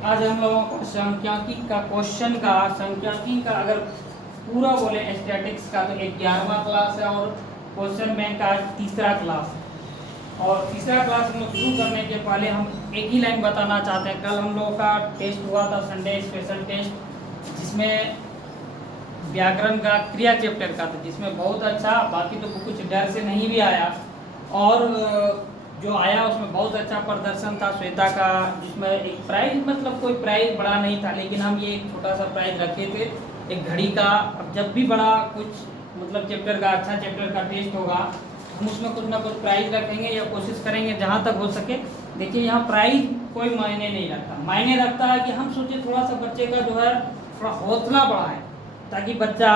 आज हम लोगों को सांख्यिकी का क्वेश्चन का सांख्यिकी का अगर पूरा बोले स्टैटिक्स का तो 11वां क्लास है और क्वेश्चन बैंक का तीसरा क्लास है। और तीसरा क्लास हम लोग शुरू करने के पहले हम एक ही लाइन बताना चाहते हैं। कल हम लोगों का टेस्ट हुआ था संडे स्पेशल टेस्ट, जिसमें व्याकरण का क्रिया चैप्टर का था, जिसमें बहुत अच्छा, बाकी तो कुछ डर से नहीं भी आया और जो आया उसमें बहुत अच्छा प्रदर्शन था श्वेता का, जिसमें एक प्राइज, मतलब कोई प्राइज बड़ा नहीं था, लेकिन हम ये एक छोटा सा प्राइज रखे थे, एक घड़ी का। अब जब भी बड़ा कुछ मतलब चैप्टर का, अच्छा चैप्टर का टेस्ट होगा, हम उसमें कुछ ना कुछ प्राइज रखेंगे या कोशिश करेंगे जहाँ तक हो सके। देखिए यहाँ प्राइज कोई मायने नहीं रखता, मायने रखता है कि हम सोचे थोड़ा सा बच्चे का जो है थोड़ा हौसला बढ़ाएं, ताकि बच्चा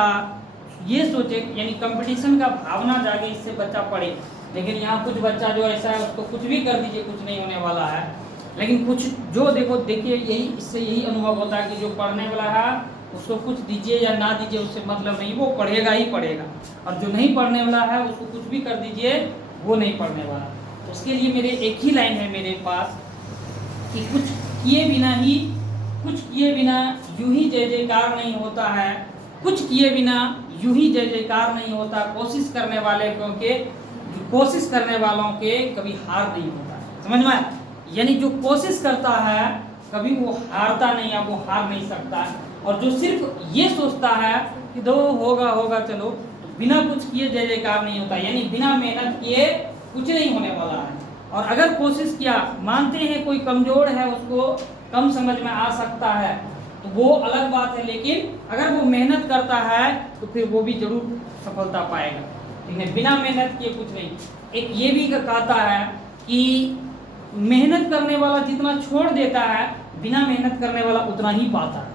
ये सोचे, यानी कंपटीशन का भावना जागे, इससे बच्चा पढ़े। लेकिन यहाँ कुछ बच्चा जो ऐसा है उसको कुछ भी कर दीजिए, कुछ नहीं होने वाला है। लेकिन कुछ जो देखिए यही, इससे यही अनुभव होता है कि जो पढ़ने वाला है उसको कुछ दीजिए या ना दीजिए उससे मतलब नहीं, वो पढ़ेगा ही पढ़ेगा। और जो नहीं पढ़ने वाला है उसको कुछ भी कर दीजिए, वो नहीं पढ़ने वाला। तो उसके लिए मेरे एक ही लाइन है मेरे पास कि कुछ किए बिना यूं ही जय जयकार नहीं होता है, कुछ किए बिना यूं ही जय जयकार नहीं होता, कोशिश करने वालों के कभी हार नहीं होता। समझ में? यानी जो कोशिश करता है कभी वो हारता नहीं है, वो हार नहीं सकता। और जो सिर्फ ये सोचता है कि दो होगा चलो, तो बिना कुछ किए जय जयकार नहीं होता, यानी बिना मेहनत किए कुछ नहीं होने वाला है। और अगर कोशिश किया, मानते हैं कोई कमजोर है, उसको कम समझ में आ सकता है, तो वो अलग बात है, लेकिन अगर वो मेहनत करता है तो फिर वो भी जरूर सफलता पाएगा। ठीक है, बिना मेहनत किए कुछ नहीं। एक ये भी कहता है कि मेहनत करने वाला जितना छोड़ देता है, बिना मेहनत करने वाला उतना ही पाता है।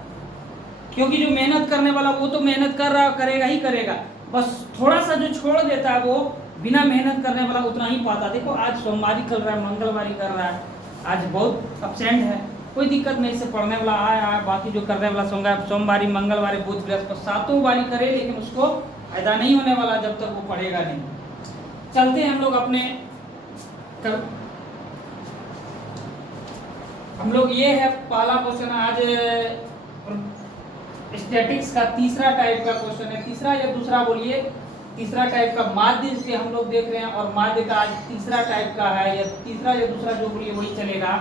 क्योंकि जो मेहनत करने वाला वो तो मेहनत कर रहा, करेगा ही करेगा, बस थोड़ा सा जो छोड़ देता है वो बिना मेहनत करने वाला उतना ही पाता। देखो आज सोमवारी चल रहा है, मंगलवारी कर रहा है, आज बहुत अपसेंट है, कोई दिक्कत नहीं, से पढ़ने वाला आया, बाकी जो करने वाला सोमवारी मंगलवारी बुध बृहस्पति सातों बारी करे, लेकिन उसको फायदा नहीं होने वाला जब तक वो पढ़ेगा नहीं। चलते हैं हम लोग अपने हम लोग ये है पहला क्वेश्चन आज स्टैटिक्स का तीसरा टाइप का क्वेश्चन है। तीसरा या दूसरा बोलिए, तीसरा टाइप का माध्य से हम लोग देख रहे हैं, और माध्य का आज तीसरा टाइप का है, या तीसरा या दूसरा जो बोलिए वही चलेगा।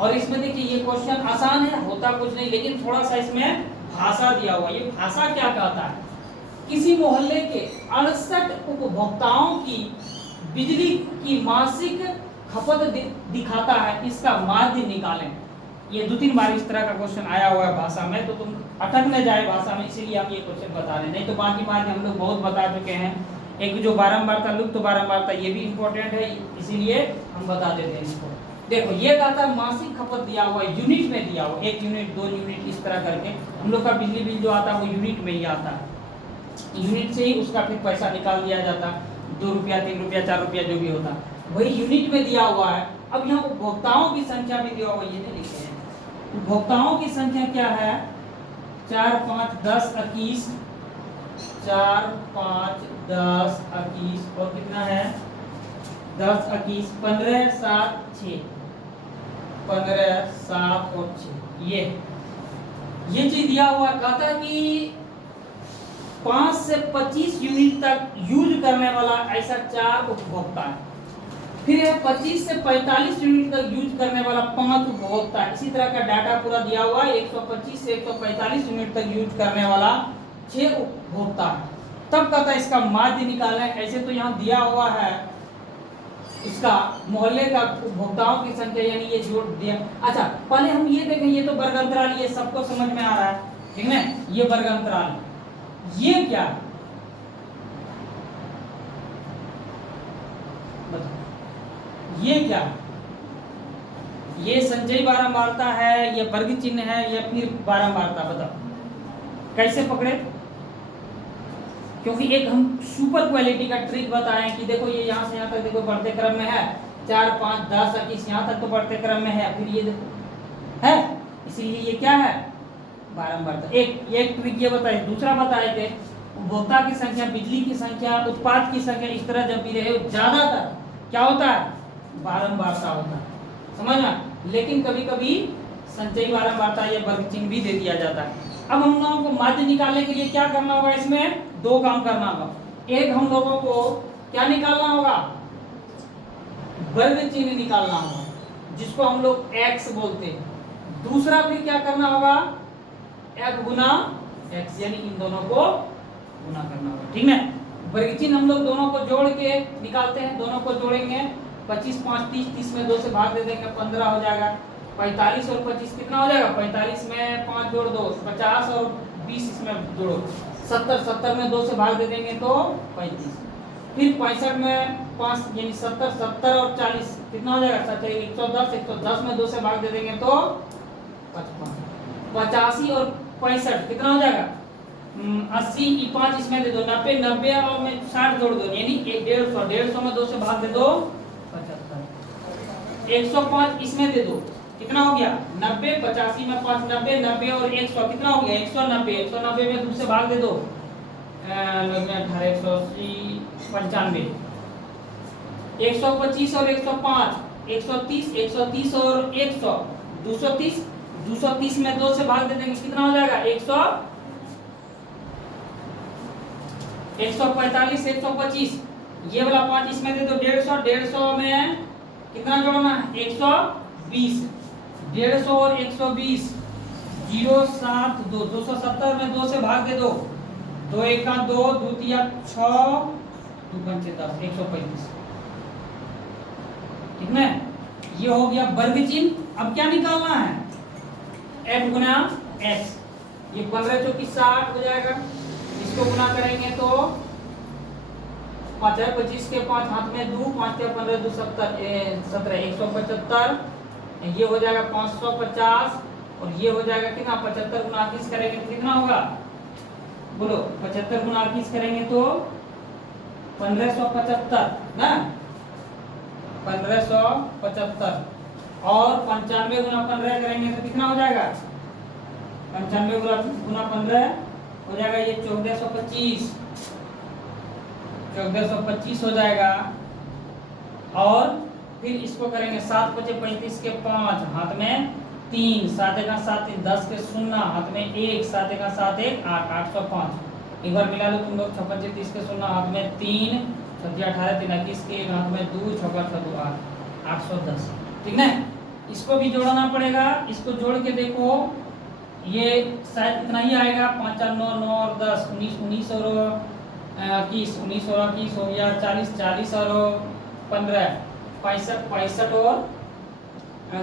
और इसमें देखिए ये क्वेश्चन आसान है, होता कुछ नहीं, लेकिन थोड़ा सा इसमें भाषा दिया हुआ। ये भाषा क्या कहता है? किसी मोहल्ले के 68 उपभोक्ताओं की बिजली की मासिक खपत दिखाता है, इसका माध्य निकालें। ये 2-3 बार इस तरह का क्वेश्चन आया हुआ है भाषा में, तो तुम अटक न जाए भाषा में, इसीलिए हम ये क्वेश्चन बता रहे हैं। नहीं तो बाकी माध्य हम लोग बहुत बता चुके हैं। एक जो बारंबारता, लुप्त बारंबारता, ये भी इंपॉर्टेंट है, इसीलिए हम बता देते हैं इसको। देखो ये कहता है मासिक खपत दिया हुआ है, यूनिट में दिया हुआ, 1 यूनिट 2 यूनिट इस तरह करके। हम लोग का बिजली बिल जो आता है वो यूनिट में ही आता है, यूनिट से ही उसका फिर पैसा निकाल दिया जाता है, 2 रुपया 3 रुपया 4 रुपया जो भी होता वही यूनिट में दिया हुआ है। अब यहाँ उपभोक्ताओं की संख्या भी दिया हुआ, ये नहीं लिखे हैं। उपभोक्ताओं की संख्या क्या है? 4 5 10 21, 4 5 10 21, और कितना है 10 21 15 7 6, 15 7 और 6, ये चीज दिया हुआ। कहता है कि 5 से 25 यूनिट तक यूज करने वाला ऐसा 4 उपभोक्ता है। फिर है 25 से 45 यूनिट तक यूज करने वाला 5 उपभोक्ता है। इसी तरह का डाटा पूरा दिया हुआ है। 125 से 145 यूनिट तक यूज करने वाला 6 उपभोक्ता है। तब कहता है इसका माध्य निकालना है। ऐसे तो यहाँ दिया हुआ है इसका मोहल्ले का उपभोक्ताओं की संख्या, यानी ये जोड़ दिया। अच्छा पहले हम ये देखें, ये तो वर्ग अंतराल, ये सबको समझ में आ रहा है, ठीक है? ये वर्ग अंतराल, ये क्या है? ये क्या है? ये संचयी बारंबारता है, या वर्ग चिन्ह है, या फिर बारंबारता? बताओ कैसे पकड़े? क्योंकि एक हम सुपर क्वालिटी का ट्रिक बताएं कि देखो ये यहाँ से यहाँ तक देखो बढ़ते क्रम में है, 4 5 10 21 यहाँ तक तो बढ़ते क्रम में है, फिर ये देखो है, इसीलिए ये क्या है? बारंबारता। एक ट्रिक ये बताए। दूसरा बताए थे उपभोक्ता की संख्या, बिजली की संख्या, उत्पाद की संख्या इस तरह जब भी रहे, ज्यादातर क्या होता है? बारंबारता होता है। समझ में? लेकिन कभी कभी संचयी बारंबारता या वर्ग चिन्ह भी दे दिया जाता है। अब हम लोगों को माध्य निकालने के लिए क्या करना होगा, इसमें दो काम करना होगा। एक, हम लोगों को क्या निकालना होगा, वर्ग चिन्ह निकालना होगा, जिसको हम लोग x बोलते हैं। दूसरा फिर क्या करना होगा, f गुना x, यानी इन दोनों को गुना करना होगा। ठीक है, वर्ग चिन्ह हम लोग दोनों को जोड़ के निकालते हैं। दोनों को जोड़ेंगे, 25 5 30, 30 में 2 से भाग दे देंगे, 15 हो जाएगा। 45 और 25 कितना हो जाएगा, 45 में 5 जोड़ दो 50 और 20 इसमें जोड़ो 70, 70 में 2 से भाग दे देंगे तो 35। फिर 65 में 5 यानी 70, 70 और 40 कितना हो जाएगा, 110, 110 में 2 से भाग दे देंगे तो 55। 85 और 65 कितना हो जाएगा, 80, 5 इसमें दे दो 90, 90 और में 60 जोड़ दो यानी 150, 150 में 2 से भाग दे दो 75। 105 इसमें दे दो, कितना हो गया 90, 85 में 5 90, 90 और 100 कितना हो गया 190, 190 में 2 से भाग दे दो 18, 180, 95। 125 और 105, 130, 130 और 100 230, 230 में 2 से भाग दे देंगे, कितना हो जाएगा 145, 125। ये वाला 5 इसमें दे दो 150, 150 में कितना जोड़ना है 120, 150 और 120 0 7 2, 270 में 2 से भाग दे दो, 2 1 2, 2 3 6, 2 5 10, 135। ठीक है, ये हो गया वर्ग चिन्ह। अब क्या निकालना है, f गुना x, ये 15 चौकी 60 हो जाएगा। इसको गुना करेंगे तो 5 25 के 5 हाथ में 2, 5 के 15 2 17, 175। ये हो जाएगा 550 और ये हो जाएगा कितना 75 गुना 38 करेंगे तो कितना होगा, बोलो 75 गुना 38 करेंगे तो 1575 ना, 1575। और 95 गुना 15 करेंगे तो कितना हो जाएगा, 95 गुना 15 हो जाएगा ये 1425, 1425 हो जाएगा। और फिर इसको करेंगे 7 5 35 के 5 हाथ में 3, 7 1 7 10 के 0 हाथ में 1, 7 1 7 1 8, 805। एक बार मिला लो तुम लोग, 56 30 के 0 हाथ में 3, 7 18 3 21 के 1 हाथ में 2, 6 6 2 8, 810। ठीक है, इसको भी जोड़ना पड़ेगा। इसको जोड़ के देखो, ये शायद इतना ही आएगा, 5 4 9 9 और 10 19 19 और 21 19 और 21 हो गया 40 40 और 15 65 65 और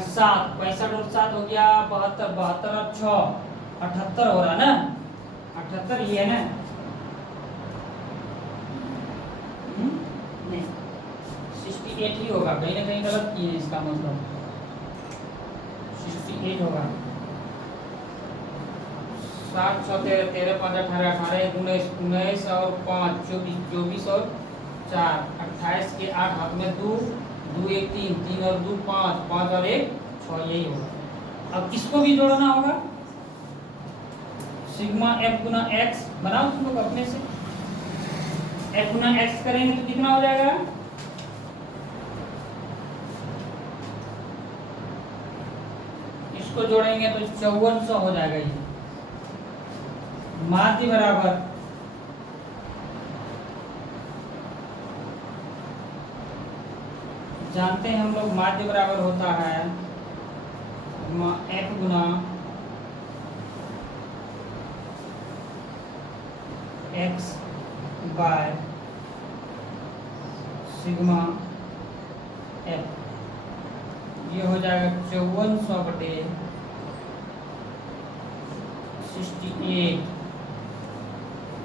7 65 और 7 हो गया 72 72 और 6 78 हो रहा ना, 78 ये है ना, नहीं 68 ही होगा, कहीं ना कहीं गलत किए इसका मतलब 68 होगा। 7 6 13 13 5 18 18 19 19 और 5 24 24 और 4 28 के 8 हाथ में 2 2 1 3 3 और 2 5 5 और 1 6, यही होगा। अब इसको भी जोड़ना होगा, सिग्मा f गुना x बनाओ तुम लोग अपने से, f गुना x करेंगे तो कितना हो जाएगा, इसको जोड़ेंगे तो 5400 हो जाएगा। ये माध्य बराबर जानते हैं हम लोग, माध्य बराबर होता है f Guna x by sigma f। ये हो जाएगा 5400 बटे 68।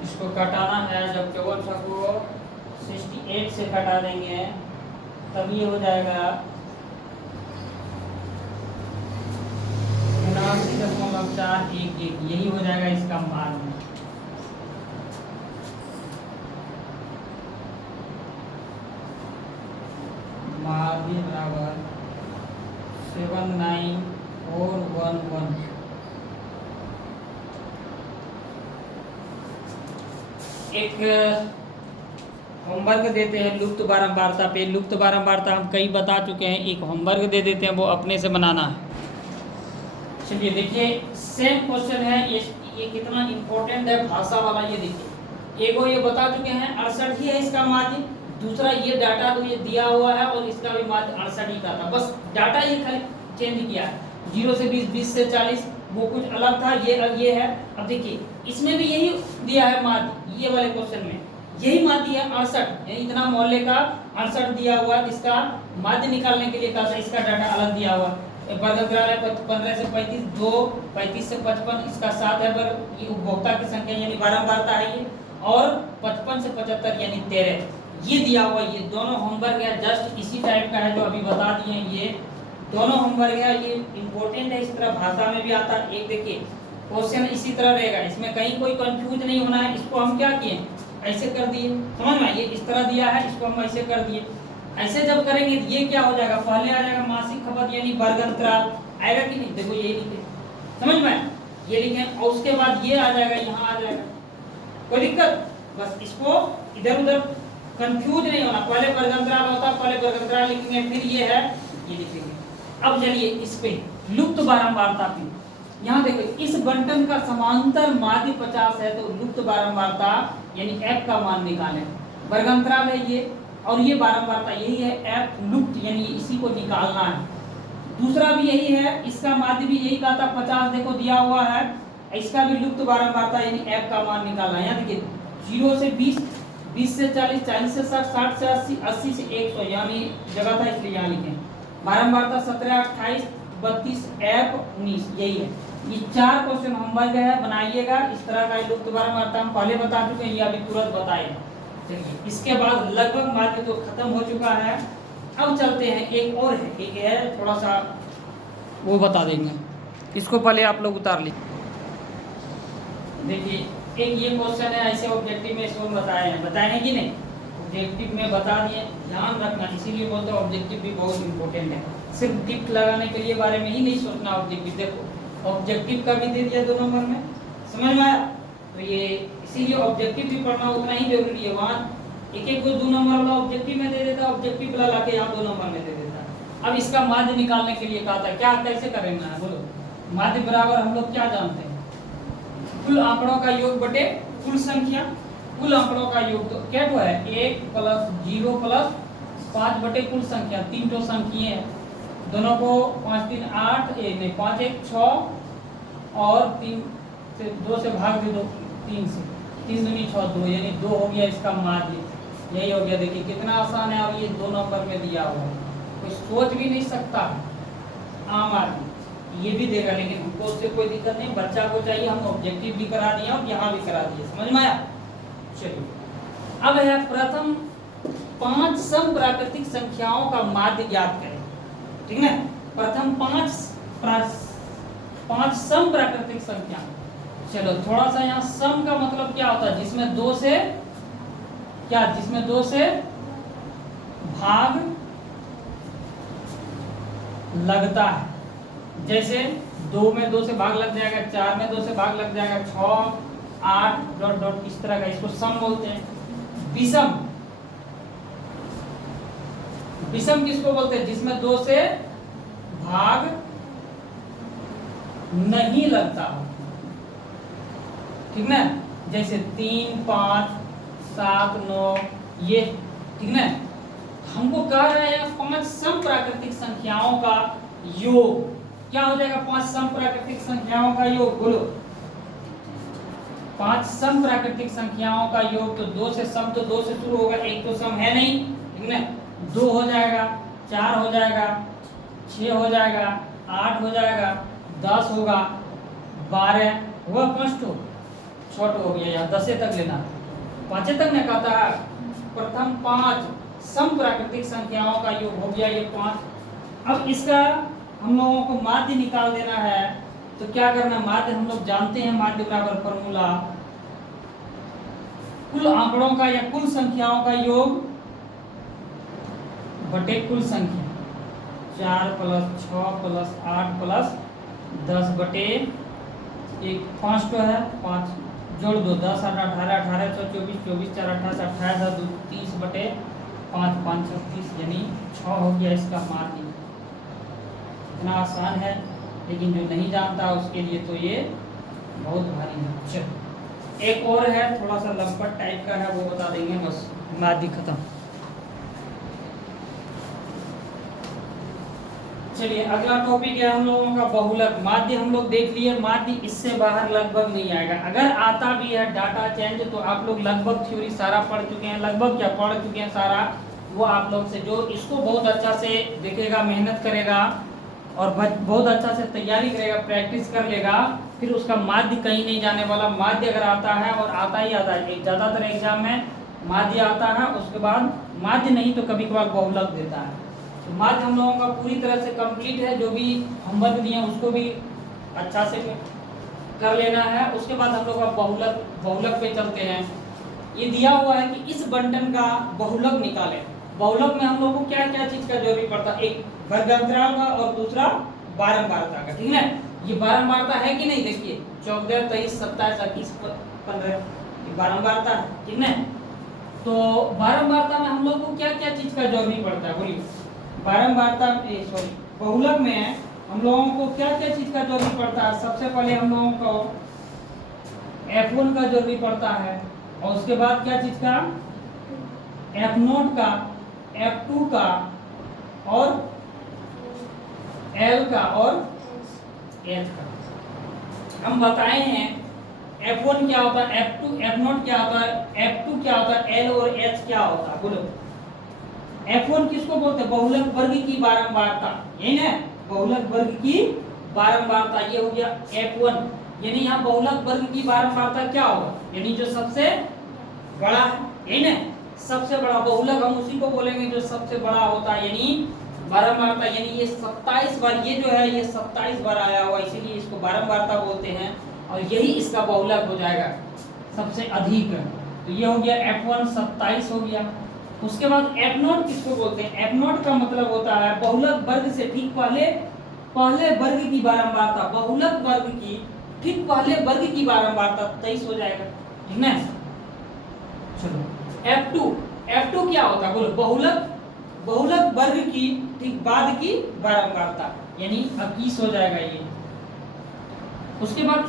इसको घटाना है, जब 5400 को 68 से घटा देंगे तब ये हो जाएगा 79.411, यही हो जाएगा इसका मान। माध्य बराबर 79411। एक होमवर्क देते हैं लुप्त बारंबारता पे। लुप्त बारंबारता हम कई बता चुके हैं, एक होमवर्क दे देते हैं, वो अपने से बनाना है। चलिए देखिए सेम क्वेश्चन है, ये कितना इंपॉर्टेंट है भाषा वाला। ये देखिए एगो ये बता चुके हैं 68 ही है इसका माध्य, दूसरा ये डाटा तो ये दिया हुआ है और इसका भी माध्य 68 ही का था, बस डाटा ये खाली चेंज किया है, 0 से 20, 20 से 40 वो कुछ अलग था, ये है। अब देखिए इसमें भी यही दिया है माध्य, ये वाले क्वेश्चन में यही माध्य है 68, इतना मौल्य का 68 दिया हुआ है, इसका माध्य निकालने के लिए कहा था, इसका डाटा अलग दिया हुआ है। वर्गग्राह है 15 से 35, 2 35 से 55, इसका 7 है पर ये उपभोक्ता की संख्या यानी बारंबारता है ये, और 55 से 75 यानी 13 ये दिया हुआ। ये दोनों होमवर्क है, जस्ट इसी टाइप का है जो अभी बता दिए हैं, ये दोनों होमवर्क है, ये इंपॉर्टेंट है, इस तरह भाषा में भी आता है। एक देखिए क्वेश्चन इसी तरह रहेगा, इसमें कहीं कोई कंफ्यूज नहीं होना है। इसको हम क्या किए, ऐसे कर दिए, समझ में, ये इस तरह दिया है, इसको हम ऐसे कर दिए। ऐसे जब करेंगे तो ये क्या हो जाएगा, पहले आ जाएगा मासिक खपत यानी वर्ग अंतराल, आएगा कि नहीं, देखो ये लिखे, समझ में, ये लिखे, और उसके बाद ये आ जाएगा, यहाँ आ जाएगा, कोई दिक्कत, बस इसको इधर उधर कंफ्यूज नहीं होना, पहले वर्ग अंतराल होता, पहले वर्ग अंतराल लिखेंगे, फिर ये है, ये लिखेंगे। अब चलिए इस पे लुप्त बारंबारता पे, यहाँ देखो इस बंटन का समांतर माध्य 50 है, तो लुप्त बारंबारता यानी f का मान निकालें, वर्ग अंतराल है ये, और ये बारंबारता यही है f लुप्त, यानी इसी को निकालना है। दूसरा भी यही है, इसका माध्य भी यही कहा था 50, देखो दिया हुआ है, इसका भी लुप्त बारंबारता यानी f का मान निकालना है। यहाँ देखिए 0 से 20, 20 से 40, 40 से 60, 60 से 80, 80 से 100, यानी जगह था इसलिए यहाँ लिखे। बारंबारता 17, 28, 32, f 19, यही है। ये 4 क्वेश्चन होमवर्क है, बनाइएगा। इस तरह का लुप्त बारंबारता हम पहले बता चुके हैं, ये अभी तुरंत बताए। चलिए इसके बाद लगभग माध्य तो खत्म हो चुका है। अब चलते हैं, एक और है, एक है थोड़ा सा वो बता देंगे, इसको पहले आप लोग उतार लीजिए। देखिए एक ये क्वेश्चन है, ऐसे ऑब्जेक्टिव में इसको बताए हैं कि नहीं, ऑब्जेक्टिव में बता दिए, ध्यान रखना, इसीलिए बोलते हैं ऑब्जेक्टिव भी बहुत इंपॉर्टेंट है। सिर्फ टिक लगाने के लिए बारे में ही नहीं सोचना, ऑब्जेक्टिव देखो ऑब्जेक्टिव का भी दे दिया 2 नंबर में, समझ में आया, तो ये इसीलिए ऑब्जेक्टिव भी पढ़ना उतना ही जरूरी है। वहाँ एक को 2 नंबर वाला ऑब्जेक्टिव में दे देता, ऑब्जेक्टिव वाला लाके यहाँ 2 नंबर में दे देता। अब इसका माध्य निकालने के लिए कहा था, क्या कैसे करेंगे है, बोलो। माध्य बराबर हम लोग क्या जानते हैं, कुल आंकड़ों का योग बटे कुल संख्या, कुल आंकड़ों का योग तो क्या है 1 + 0 + 5 बटे कुल संख्या, 3 तो संख्या है, दोनों को 5 3 8 नहीं 5 1 6 और 3 से 2 से भाग दे दो, 3 से 3 दूनी 6 2, यानी 2 हो गया इसका माध्य, यही हो गया। देखिए कितना आसान है, और ये 2 नंबर में दिया हुआ है, कोई सोच भी नहीं सकता आम आदमी ये भी देगा, लेकिन हमको उससे कोई दिक्कत नहीं, बच्चा को चाहिए, हम ऑब्जेक्टिव भी करा दिए और यहाँ भी करा दिए, समझ में आया। चलिए अब है प्रथम 5 सम प्राकृतिक संख्याओं का माध्य ज्ञात करें, ठीक है। प्रथम 5 सम प्राकृतिक संख्या, चलो थोड़ा सा यहाँ सम का मतलब क्या होता है, जिसमें 2 से क्या, जिसमें 2 से भाग लगता है, जैसे 2 में 2 से भाग लग जाएगा, 4 में 2 से भाग लग जाएगा, 6 8 डॉट डॉट इस तरह का, इसको सम बोलते हैं। विषम, विषम किसको बोलते हैं, जिसमें 2 से भाग नहीं लगता, ठीक ना, जैसे 3 5 7 9 ये, ठीक ना। हमको कह रहे हैं 5 सम प्राकृतिक संख्याओं का योग, क्या हो जाएगा 5 सम प्राकृतिक संख्याओं का योग, बोलो 5 सम प्राकृतिक संख्याओं का योग, तो 2 से सम, तो 2 से शुरू होगा, एक तो सम है नहीं, ठीक ना, 2 हो जाएगा, 4 हो जाएगा, 6 हो जाएगा, 8 हो जाएगा, 10 होगा, 12 हुआ, 5 तो छोट हो गया, यहाँ 10 तक लेना, 5 तक ने कहता है। प्रथम 5 सम प्राकृतिक संख्याओं का योग हो गया ये 5। अब इसका हम लोगों को माध्य निकाल देना है, तो क्या करना, माध्य हम लोग जानते हैं, माध्य बराबर फॉर्मूला कुल आंकड़ों का या कुल संख्याओं का योग बटे कुल संख्या, 4 + 6 + 8 + 10 बटे 1, 5 तो है, 5 जोड़ दो, 10 8 18 18 24 24 4 28 28 2 30 बटे 5 5 36, यानी 6 हो गया इसका माध्य। इतना आसान है, लेकिन जो नहीं जानता उसके लिए तो ये बहुत भारी है। चलो एक और है, थोड़ा सा लंपट टाइप का है, वो बता देंगे, बस मादी खत्म। चलिए अगला टॉपिक है हम लोगों का बहुलक। माध्य हम लोग देख लिए, माध्य इससे बाहर लगभग नहीं आएगा। अगर आता भी है डाटा चेंज तो आप लोग लगभग थ्योरी सारा पढ़ चुके हैं, लगभग क्या पढ़ चुके हैं सारा, वो आप लोग से जो इसको बहुत अच्छा से देखेगा, मेहनत करेगा और बहुत अच्छा से तैयारी करेगा, प्रैक्टिस कर लेगा, फिर उसका माध्य कहीं नहीं जाने वाला। माध्य अगर आता है, और आता ही आता है, ज़्यादातर एग्जाम में माध्य आता है, उसके बाद माध्य नहीं तो कभी कभार बहुलक देता है। तो माध्य हम लोगों का पूरी तरह से कंप्लीट है, जो भी होमवर्क दिए उसको भी अच्छा से कर लेना है। उसके बाद हम लोग का बहुलक पे चलते हैं। ये दिया हुआ है कि इस बंटन का बहुलक निकालें। बहुलक में हम लोग को क्या क्या चीज का जरूरी पड़ता है, एक वर्गांतराल का और दूसरा बारंबारता का, ठीक है। ये बारंबारता है कि नहीं, देखिए 14, 23, 27, 21, 15 ये बारंबारता है, ठीक है। तो बारंबारता में हम लोग को क्या क्या चीज का जरूरी पड़ता है, बोलिए। बारंबारता सॉरी बहुलक में हम लोगों को क्या क्या चीज का जरूरी पड़ता है। सबसे पहले हम लोगों को F1 का जरूरी पड़ता है, और उसके बाद क्या चीज का, F0 का, F2 का, और L का और H का। हम बताए हैं F1 क्या होता है, F2 F0 क्या होता है, F2 क्या होता है, L और H क्या होता है, बोलो। F1 किसको बोलते हैं, बहुलक वर्ग की बारंबारता, यही ना, बहुलक वर्ग की बारंबारता, ये हो गया F1। यानी यहाँ बहुलक वर्ग की बारंबारता क्या होगा, यानी जो सबसे बड़ा है, यही ना, सबसे बड़ा बहुलक हम उसी को बोलेंगे जो सबसे बड़ा होता है, यानी बारंबारता। यानी ये 27 बार, ये जो है ये 27 बार आया हुआ, इसीलिए इसको बारंबारता बोलते हैं, और यही इसका बहुलक हो जाएगा सबसे अधिक। तो ये हो गया F1 27 हो गया। उसके बाद F0 किसको बोलते हैं, F0 का मतलब होता है बहुलक वर्ग से ठीक पहले वर्ग की बारंबारता, बहुलक वर्ग की ठीक पहले वर्ग की बारंबारता 23 हो जाएगा, ठीक ना। चलो F2 क्या होता है, बोलो, बहुलक वर्ग की ठीक बाद की बारंबारता, यानी 21 हो जाएगा ये। उसके बाद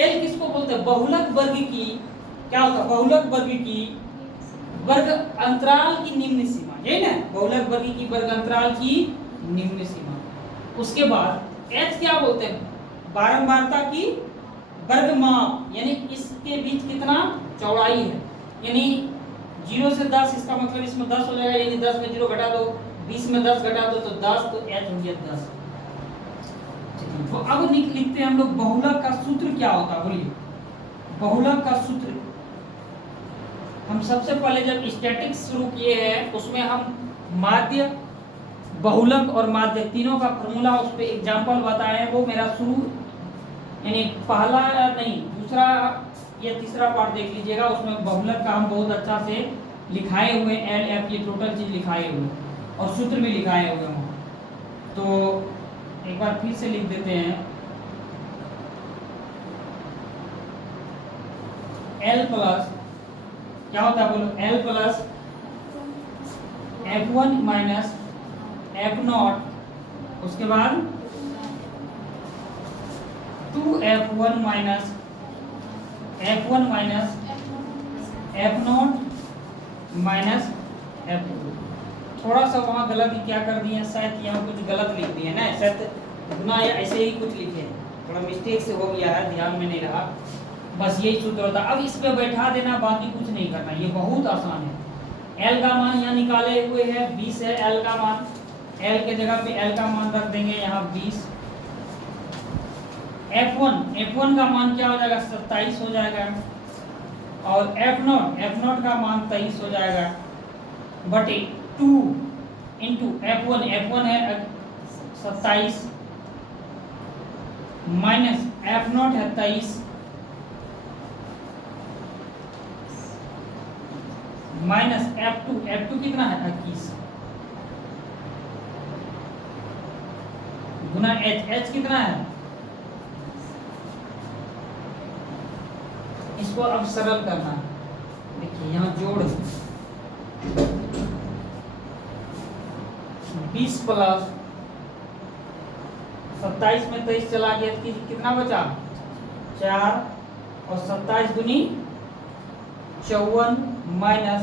L किसको बोलते हैं, बहुलक वर्ग की क्या होता है, बहुलक वर्ग की वर्ग अंतराल की निम्न सीमा, यही ना, बहुलक वर्ग की वर्ग अंतराल की निम्न सीमा। उसके बाद H क्या बोलते हैं, बारंबारता की वर्ग माप, यानी इसके बीच कितना चौड़ाई है, यानी 0 से 10, इसका मतलब इसमें 10 हो जाएगा, यानी 10 में 0 घटा दो, 20 में 10 घटा दो तो 10, तो H हो गया 10। तो अब लिखते हैं हम लोग बहुलक का सूत्र क्या होता है, बोलिए। बहुलक का सूत्र हम सबसे पहले जब स्टैटिक्स शुरू किए हैं उसमें हम माध्य, बहुलक और माध्य तीनों का फॉर्मूला, उस पर एग्जाम्पल बताए हैं। वो मेरा शुरू यानी पहला नहीं, दूसरा या तीसरा पार्ट देख लीजिएगा, उसमें बहुलक का हम बहुत अच्छा से लिखाए हुए, एल एफ ये टोटल चीज लिखाए हुए और सूत्र भी लिखाए हुए हैं। तो एक बार फिर से लिख देते हैं, L प्लस क्या होता है, बोलो, L plus F1 minus F0, उसके बाद 2F1 minus F1 minus F0 minus F2। थोड़ा सा वहाँ गलत क्या कर दिए हैं, शायद यहाँ कुछ गलत लिख दिए ना, शायद गुना या ऐसे ही कुछ लिखे हैं, थोड़ा मिस्टेक से हो गया है, ध्यान में नहीं रहा, बस यही सूत्र होता है। अब इस पे बैठा देना, बाकी कुछ नहीं करना, ये बहुत आसान है। L का मान यहाँ निकाले हुए हैं 20 है L का मान, L के जगह पे L का मान रख देंगे यहाँ 20। F1 का मान क्या हो जाएगा, 27 हो जाएगा, और F0 का मान 23 हो जाएगा, बटे 2 इंटू F1 है 27 माइनस F0 है 23 माइनस F2 कितना है 21 गुना H कितना है, इसको अब सरल करना है। देखिए यहाँ जोड़ 20 प्लस 27 में 23 चला गया तो कितना बचा 4 और 27 दूनी 54 माइनस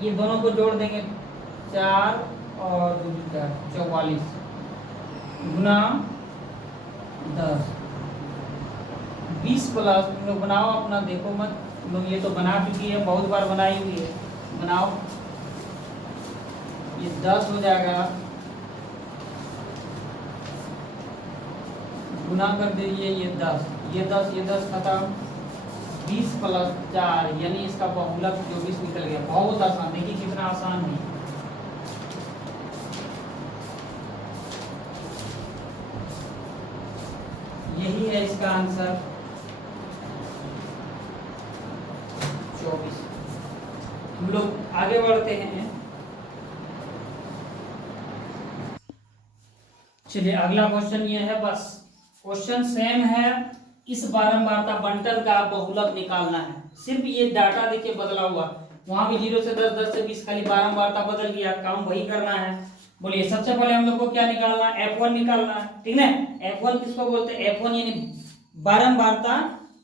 ये दोनों को जोड़ देंगे 4 और 2 44 गुना 10 20 प्लस तुम लोग बनाओ अपना देखो मत तुम लोग ये तो बना चुकी है बहुत बार बनाई हुई है बनाओ ये 10 हो जाएगा गुना कर दीजिए ये 10 खत्म 20 प्लस 4 यानी इसका बहुलक 24 निकल गया। बहुत आसान देखिए कितना आसान है। यही है इसका आंसर 24। हम लोग आगे बढ़ते हैं। चलिए अगला क्वेश्चन ये है, बस क्वेश्चन सेम है। इस बारंबारता बंटन का बहुलक निकालना है। सिर्फ ये डाटा देखिए बदला हुआ, वहां भी 0 से 10, 10 से 20, खाली बारंबारता बदल गया, काम वही करना है। बोलिए सबसे पहले हम लोग को क्या निकालना है, F1 निकालना है, ठीक है। F1 किसको बोलते हैं, F1 यानी बारंबारता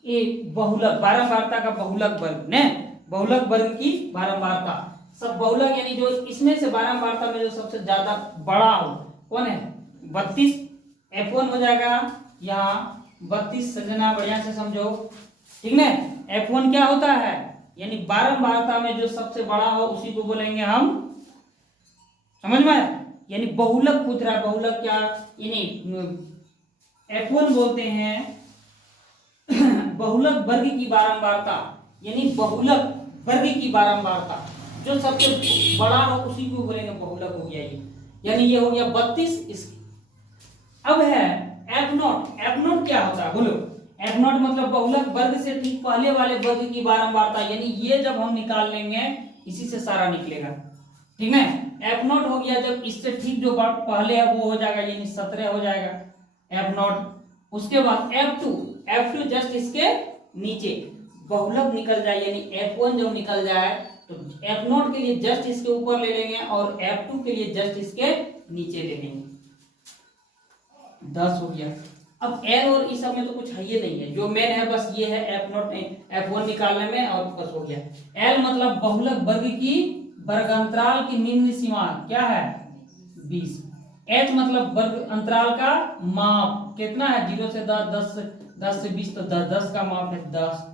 ये बहुलक, बारंबारता का बहुलक वर्ग ने, बहुलक वर्ग की बारंबारता। सब बहुलक यानी जो इसमें से बारंबारता में जो सबसे ज्यादा बड़ा हो कौन है, 32 F1 हो जाएगा यहाँ 32। सजना बढ़िया से समझो, ठीक है। F1 क्या होता है, यानी बारंबारता में जो सबसे बड़ा हो उसी को बोलेंगे हम, समझ में, यानी बहुलक पूछ रहा है। बहुलक क्या, यानी F1 बोलते हैं बहुलक वर्ग की बारंबारता, यानी बहुलक वर्ग की बारंबारता जो सबसे बड़ा हो उसी को बोलेंगे बहुलक हो गया ये। यानी ये हो गया 32। अब है F0 क्या होता है बोलो। F0 मतलब बहुलक वर्ग से ठीक पहले वाले वर्ग की बारंबारता, यानी ये जब हम निकाल लेंगे इसी से सारा निकलेगा, ठीक है। F0 हो गया जब इससे ठीक जो पहले है वो हो जाएगा, यानी 17 हो जाएगा F0। उसके बाद F2 जस्ट इसके नीचे बहुलक निकल जाए, यानी F1 जब निकल जाए तो F0 के लिए जस्ट इसके ऊपर ले लेंगे और F2 के लिए जस्ट इसके नीचे ले लेंगे। 10 हो गया। अब L और इस सब में तो कुछ है ही नहीं है, जो मेन है बस ये है F1 निकालने में, और बस हो गया। L मतलब बहुलक वर्ग की वर्गांतराल की निम्न सीमा क्या है 20। H मतलब वर्ग अंतराल का माप कितना है, 0 से 10 से 20 तो 10 का माप है 10।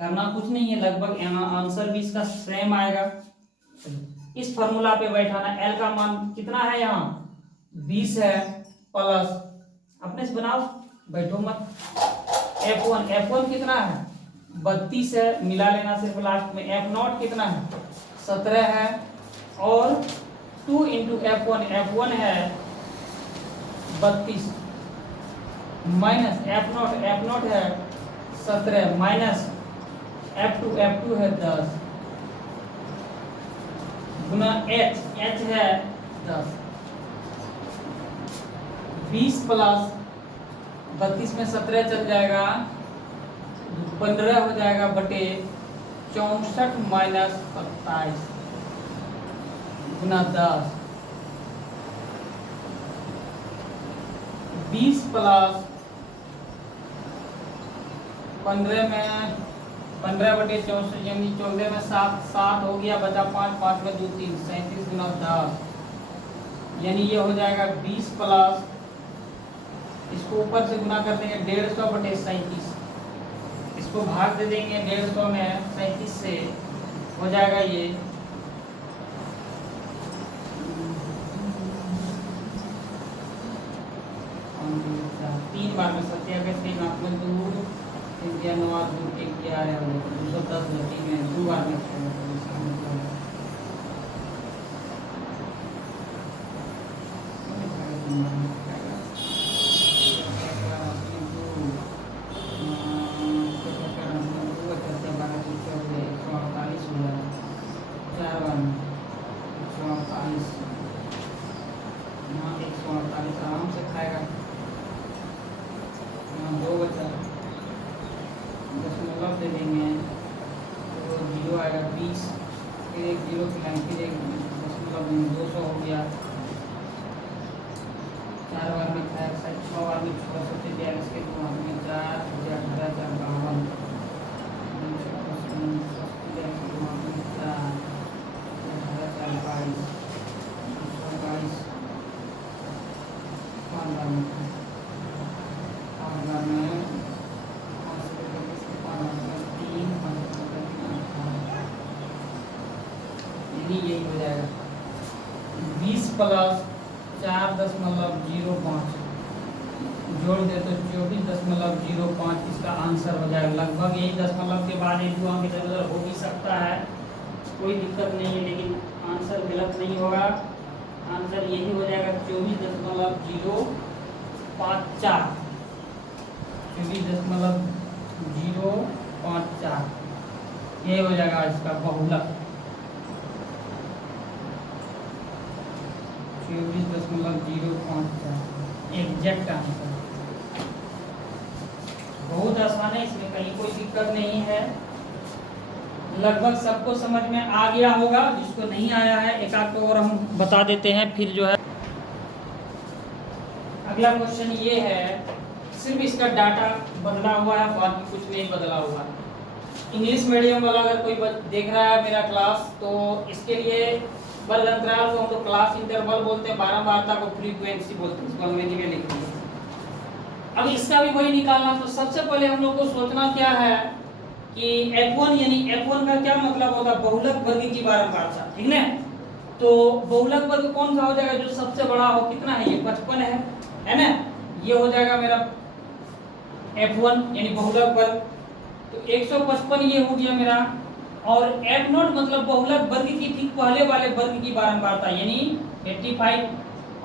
करना कुछ नहीं है, लगभग आंसर भी इसका सेम आएगा। इस फॉर्मूला पे बैठाना। L का मान कितना है यहाँ 20 है, प्लस अपने से बनाओ बैठो मत। F1 कितना है 32 है, मिला लेना सिर्फ लास्ट में। F0 कितना है 17 है, और 2 इंटू F1 है 32 माइनस F0 है 17 माइनस F2 है 10 गुना H है 10। 20 प्लस 32 में 17 चल जाएगा 15 हो जाएगा बटे 64 माइनस 27 गुना 10। 20 प्लस 15 में 15 बटे 64 यानी 14 में 7 हो गया, बचा 5 में 2 3 37 गुना 10, यानी ये हो जाएगा 20 प्लस, इसको ऊपर से गुना कर देंगे 150 बटे 37, इसको भाग दे देंगे 150 में 37 से, हो जाएगा ये 3 बार में 27 के नाम में 2 3 9 2 1 11 है 210 3 में 2 बार में आराम से खाएगा। 2 बचा, दशमलव दे देंगे तो 0 आएगा 20, फिर एक 0 की लाइन, फिर एक दशमलव 200 हो गया, 4 2 6 42 के 2 हाथ में 4 18 4 52 यही हो जाएगा 20 प्लस 4.05 जोड़ दे तो 24.05 इसका आंसर हो जाएगा। लगभग यही दशमलव के बाद एक दो अंक इधर उधर हो भी सकता है, कोई दिक्कत नहीं है, लेकिन आंसर गलत नहीं होगा। आंसर यही हो जाएगा 24.054 24.054 ये हो जाएगा इसका बहुलक 24.054 एग्जैक्ट आंसर। बहुत आसान है, इसमें कहीं कोई दिक्कत नहीं है, लगभग सबको समझ में आ गया होगा। जिसको नहीं आया है एक आध को और हम बता देते हैं फिर जो है। अगला क्वेश्चन ये है, सिर्फ इसका डाटा बदला हुआ है, बाकी कुछ नहीं बदला हुआ है। इंग्लिश मीडियम वाला अगर कोई देख रहा है मेरा क्लास, तो इसके लिए वर्ग अंतराल को हम लोग क्लास इंटरवल बोलते हैं, बारंबारता को फ्रीक्वेंसी बोलते हैं, इसको अंग्रेजी में लिखते हैं। अब इसका भी वही निकालना, तो सबसे पहले हम लोग को सोचना क्या है कि F1 यानी F1 का क्या मतलब होता है, बहुलक वर्ग की बारंबारता, ठीक है। तो बहुलक वर्ग कौन सा हो जाएगा, जो सबसे बड़ा हो, कितना है ये 55 है ना, ये हो जाएगा मेरा F1 यानी बहुलक वर्ग। तो 155 ये हो गया मेरा, और F0 मतलब बहुलक वर्ग की ठीक पहले वाले वर्ग की बारंबारता यानी 85,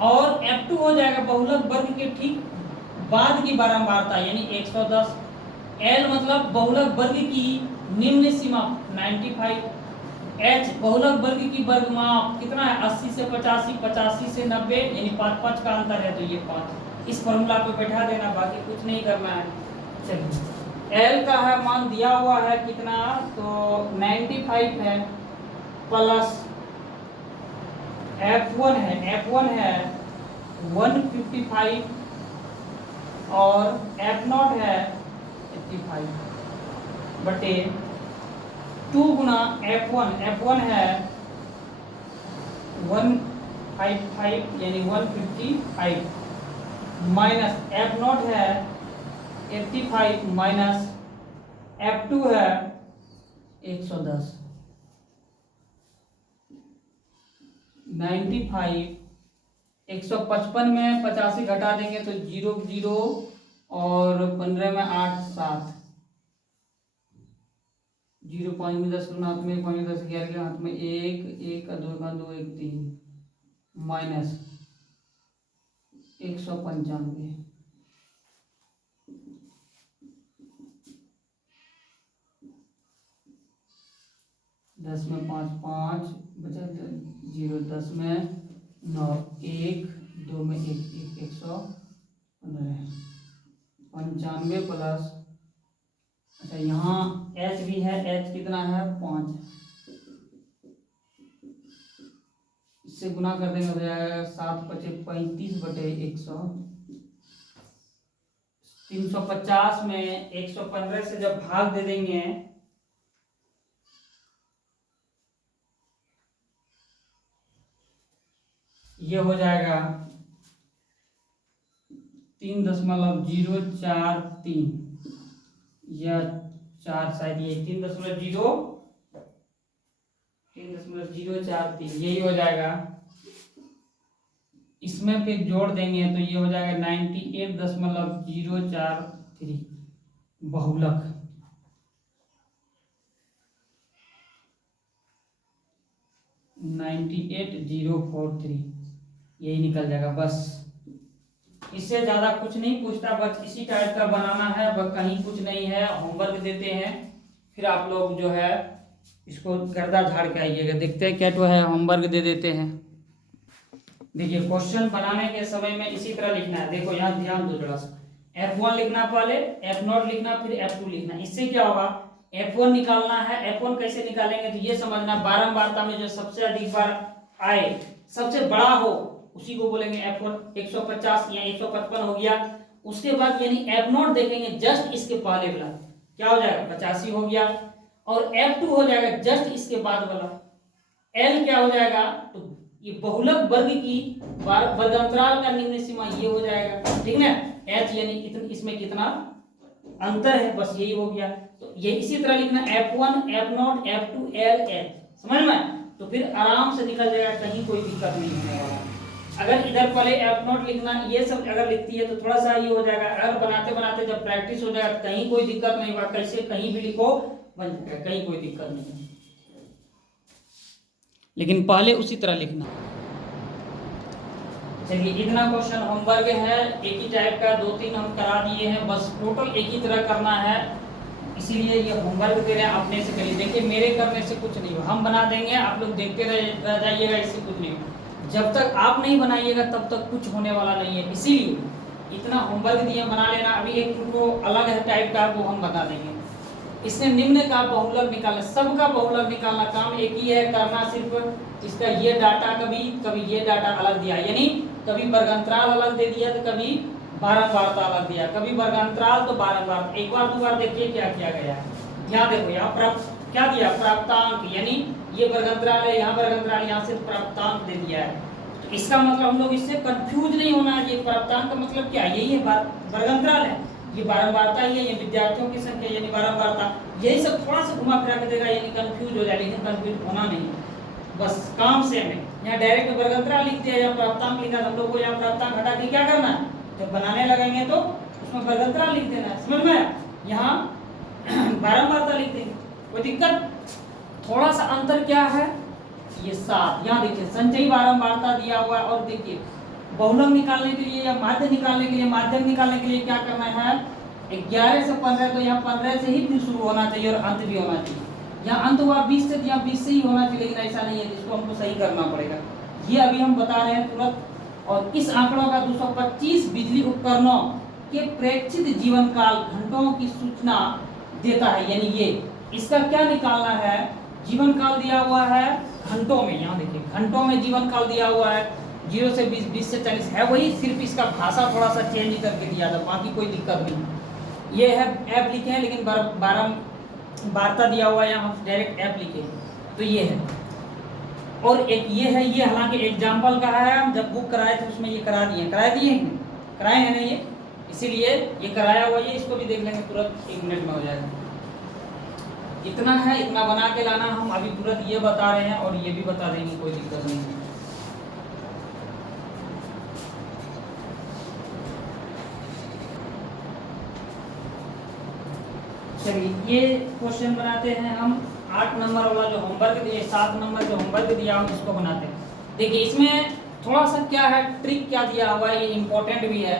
और F2 हो जाएगा बहुलक वर्ग के ठीक बाद की बारंबारता यानी 110। L मतलब बहुलक वर्ग की निम्न सीमा 95, H बहुलक वर्ग की वर्ग माप कितना है 80 से 85, 85 से 90 यानी 5 का अंतर है, तो ये 5 इस फॉर्मूला पे बैठा देना, बाकी कुछ नहीं करना है। चलिए L का है मान दिया हुआ है कितना, तो 95 है, प्लस F1 है 155 और F0 है 85 बटे 2 गुना F1 है 155 यानी 155 माइनस F0 है 85 माइनस F2 है 110। 95 155 में 85 घटा देंगे तो 0 0 और 15 में 8 7 0 5 में 10 हाथ में 5 में 10 11 के हाथ में 1 1 का 2 का 2 1 3 माइनस 195 10 में 5 5 बचा 0 10 में 9 1 2 में 1 115 95 प्लस, अच्छा यहाँ H भी है, H कितना है 5, इससे गुना कर देंगे हो जाएगा 7 पचे 35 बटे 100। 350 में 115 से जब भाग दे देंगे ये हो जाएगा 3.043 या 4 शायद ये 3.043 यही हो जाएगा। इसमें फिर जोड़ देंगे तो ये हो जाएगा 98.043 बहुलक। 98.043 यही निकल जाएगा बस। इससे ज्यादा कुछ नहीं पूछता, बस इसी टाइप का बनाना है, बस कहीं कुछ नहीं है। होमवर्क देते हैं, फिर आप लोग जो है इसको गर्दा झाड़ के आइएगा। देखते हैं क्या तो है, होमवर्क दे देते हैं। देखिए क्वेश्चन बनाने के समय में इसी तरह लिखना है। देखो यहाँ ध्यान दो जरा सा, F1 लिखना पहले, F0 लिखना, फिर F2 लिखना। इससे क्या होगा, F1 निकालना है। F1 कैसे निकालेंगे तो ये समझना, बारंबारता में जो सबसे अधिक बार आए, सबसे बड़ा हो, उसी को बोलेंगे F1। 150 या 155 हो गया, उसके बाद यानी F0 देखेंगे जस्ट इसके पहले वाला, क्या हो जाएगा 85 हो गया, और F2 हो जाएगा जस्ट इसके बाद वाला। L क्या हो जाएगा, तो ये बहुलक वर्ग की वर्गांतराल का निम्न सीमा ये हो जाएगा, ठीक ना। H यानी इसमें कितना अंतर है, बस यही हो गया। तो ये इसी तरह लिखना F1 F0 F2 L H, समझ में, तो फिर आराम से निकल जाएगा, कहीं कोई दिक्कत नहीं होने वाला। अगर इधर पहले F0 लिखना, ये सब अगर लिखती है तो थोड़ा सा ये हो जाएगा, अगर बनाते बनाते जब प्रैक्टिस हो जाएगा कहीं कोई दिक्कत नहीं होगा, कैसे कहीं भी लिखो बन जाएगा, कहीं कोई दिक्कत नहीं है, लेकिन पहले उसी तरह लिखना। चलिए इतना क्वेश्चन होमवर्क है, एक ही टाइप का 2-3 हम करा दिए हैं, बस टोटल एक ही तरह करना है, इसीलिए ये होमवर्क दे रहे हैं, अपने से करिए। देखिए मेरे करने से कुछ नहीं हो, हम बना देंगे, आप लोग देखते रह जाइएगा, इससे कुछ नहीं हो। जब तक आप नहीं बनाइएगा तब तक कुछ होने वाला नहीं है, इसीलिए इतना होमवर्क दिए, बना लेना। अभी एक वो अलग है टाइप का, वो हम बता देंगे। इसने निम्न का बहुलक निकालना, सबका बहुलक निकालना काम एक ही है, करना सिर्फ इसका ये डाटा, कभी ये डाटा अलग दिया, यानी कभी वर्गांतराल अलग दे दिया तो कभी बारंबारता अलग दिया, कभी वर्गांतराल तो बारंबार। एक बार दो बार देखिए क्या किया गया है, यहाँ देखो, यहाँ प्राप्त क्या दिया, प्राप्तांक, यानी ये वर्गांतराल है, यहाँ वर्गांतराल, यहाँ सिर्फ प्राप्तांक दे दिया है। तो इसका मतलब हम लोग इससे कंफ्यूज नहीं होना है, ये प्राप्तांक का मतलब क्या, यही है वर्गांतराल है, ये बारंबारता ही है, ये विद्यार्थियों की संख्या यानी बारंबारता, यही सब थोड़ा सा घुमा फिरा के देगा, यानी कंफ्यूज हो जाए, लेकिन कंफ्यूज होना नहीं, बस काम से हमें यहाँ डायरेक्ट वर्गांतराल लिख दिया या प्राप्तांक लिखा, हम लोग को यहाँ प्राप्तांक हटा के क्या करना है, जब बनाने लगेंगे तो उसमें वर्गांतराल लिख देना है, समझ में। यहाँ बारंबारता लिख देंगे, कोई दिक्कत। थोड़ा सा अंतर क्या है, ये 7, यहाँ देखिए संचयी बारंबारता दिया हुआ है, और देखिए बहुलक निकालने के लिए या माध्य निकालने के लिए, माध्यक निकालने के लिए क्या करना है, 11 से 15, तो यहाँ 15 से ही फिर शुरू होना चाहिए और अंत भी होना चाहिए। यहाँ अंत हुआ 20 से, तो यहाँ 20 से ही होना चाहिए, लेकिन ऐसा नहीं है, जिसको हमको सही करना पड़ेगा, ये अभी हम बता रहे हैं तुरंत। और इस आंकड़ों का 225 बिजली उपकरणों के प्रेक्षित जीवन काल घंटों की सूचना देता है, यानी ये इसका क्या निकालना है, जीवन काल दिया हुआ है घंटों में, यहाँ देखिए घंटों में जीवन काल दिया हुआ है, 0 से 20, 20 से 40 है वही, सिर्फ इसका भाषा थोड़ा सा चेंज करके दिया था, बाकी कोई दिक्कत नहीं। ये है ऐप लिखे हैं, लेकिन बारंबारता दिया हुआ है, यहाँ हम डायरेक्ट ऐप लिखे हैं, तो ये है। और एक ये है, ये हालांकि एग्जाम्पल का है, हम जब बुक कराए थे उसमें ये कराए दिए हैं ना ये, इसीलिए ये कराया हुआ है, इसको भी देख लेंगे तुरंत 1 मिनट में हो जाएगा। इतना है, इतना बना के लाना, हम अभी तुरंत ये बता रहे हैं और ये भी बता देंगे, कोई दिक्कत नहीं है। चलिए ये क्वेश्चन बनाते हैं हम, 8 नंबर वाला जो होमवर्क दिए, 7 नंबर जो होमवर्क दिया हम इसको बनाते हैं। देखिए इसमें थोड़ा सा क्या है, ट्रिक क्या दिया हुआ है, ये इम्पोर्टेंट भी है।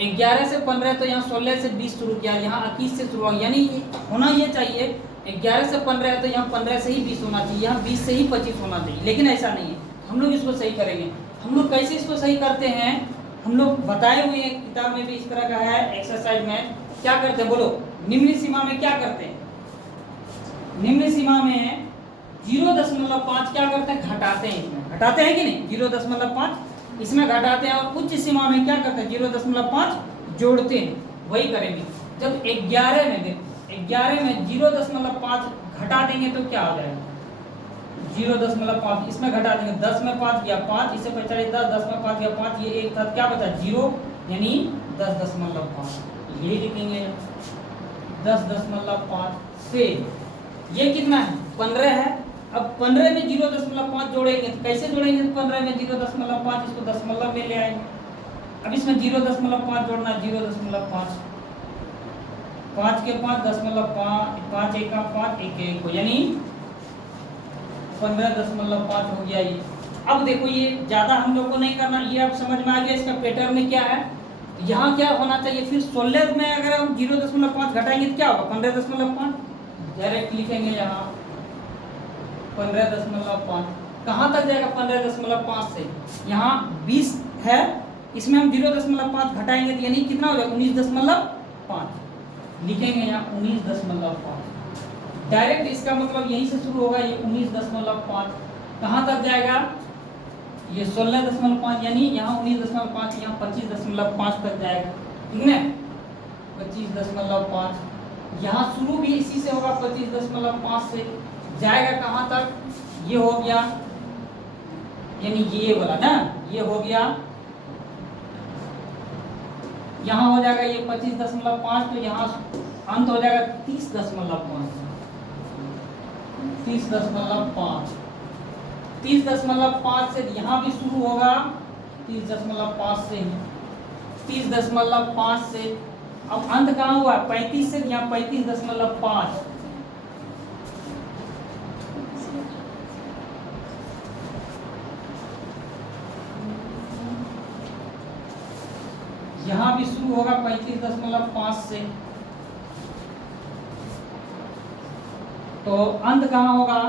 11 से 15, तो यहाँ 16 से 20 शुरू किया, यहाँ 21 से शुरू, यानी होना ये चाहिए 11 से 15 है तो यहाँ 15 से ही 20 होना चाहिए, यहाँ 20 से ही 25 होना चाहिए, लेकिन ऐसा नहीं है। हम लोग इसको सही करेंगे। हम लोग कैसे इसको सही करते हैं, हम लोग बताए हुए हैं, किताब में भी इस तरह का है, एक्सरसाइज में क्या करते हैं, बोलो निम्न सीमा में क्या करते हैं, निम्न सीमा में 0.5 क्या करते हैं, घटाते हैं, इसमें घटाते हैं कि नहीं, 0.5 इसमें घटाते हैं, और उच्च सीमा में क्या करते हैं, 0.5 जोड़ते हैं, वही करेंगे। जब 11 में 0.5 घटा देंगे तो क्या हो जाएगा, 0.5 इसमें घटा देंगे, 10 में 5 गया 5, इससे 45 10 में 5 गया 5, ये एक था, क्या बचा 0, यानी 10.5 यही लिखेंगे 10.5 से ये कितना है 15 है। अब 15 में 0.5 जोड़ेंगे तो कैसे जोड़ेंगे, 15 में 0.5 इसको दशमलव में ले आएंगे। अब इसमें 0.5 जोड़ना, 0.5 5 के 5 दशमलव 5 एक 5 एक को, यानी 15.5 हो गया ये। अब देखो ये ज्यादा हम लोग को नहीं करना, ये अब समझ में आ गया इसका पैटर्न क्या है। यहाँ क्या होना चाहिए, फिर 16 में अगर हम 0.5 घटाएंगे तो क्या होगा 15.5, डायरेक्ट लिखेंगे यहाँ 15.5, कहाँ तक जाएगा 15.5 से, यहाँ 20 है, इसमें हम 0.5 घटाएंगे तो यानी कितना हो जाएगा 19.5 लिखेंगे यहाँ 19.5, डायरेक्ट इसका मतलब यहीं से शुरू होगा, ये 19.5 कहाँ तक जाएगा, ये 16.5 यानी यहाँ 19.5, यहाँ 25.5 तक जाएगा। ठीक है, 25.5। यहाँ शुरू भी इसी से होगा, 25.5 से जाएगा कहाँ तक, ये हो गया, यानी ये वाला ना, ये हो गया, यहाँ हो जाएगा ये 25.5, तो यहाँ अंत हो जाएगा 30.5। 30.5 से यहाँ भी शुरू होगा 30.5 से, 30.5 से अब अंत कहाँ हुआ, 35 से, यहाँ 35.5। यहाँ भी शुरू होगा 35.5 से, तो अंत कहाँ होगा,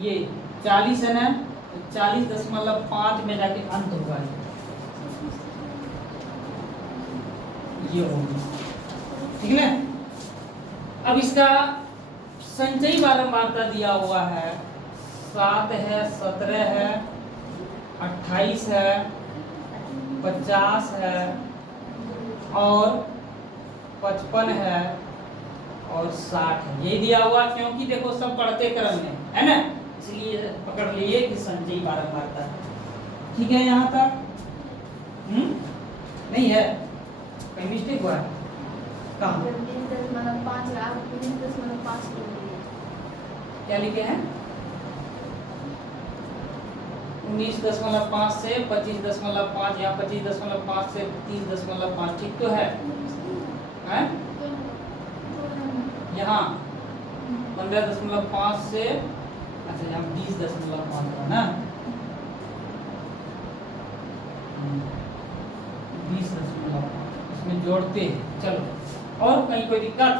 ये 40 है ना, 40.5 में जाके अंत होगा, ये होगी। ठीक है, अब इसका संचयी बारंबारता दिया हुआ है, 7 है, 17 है, 28 है, 50 है और 55 है और 60 है। ये दिया हुआ क्योंकि देखो सब बढ़ते क्रम में है ना, इसलिए पकड़ लिए कि संचयी बारंबारता है। ठीक है, यहाँ तक नहीं है, कहीं मिस्टेक हुआ है, कहाँ, 19.5 क्या लिखे हैं, 19.5 से 25.5, यहाँ 25.5 से 30.5, ठीक तो है, हैं? यहाँ 15.5 से, अच्छा यहाँ 20.5 है ना, 20.5 इसमें जोड़ते हैं। चलो, और कहीं कोई दिक्कत,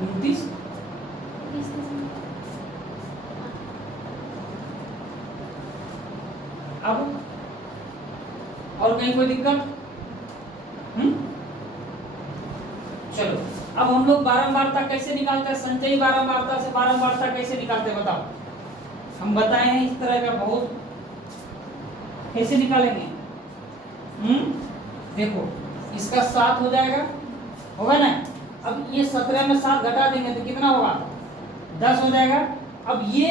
29 अब और कहीं कोई दिक्कत, चलो अब हम लोग बारंबारता कैसे निकालते हैं, संचयी बारंबारता से बारंबारता कैसे निकालते हैं बताओ, हम बताए हैं इस तरह का बहुत, कैसे निकालेंगे, देखो इसका 7 हो जाएगा, होगा ना, अब ये 17 में 7 घटा देंगे तो कितना होगा, 10 हो जाएगा। अब ये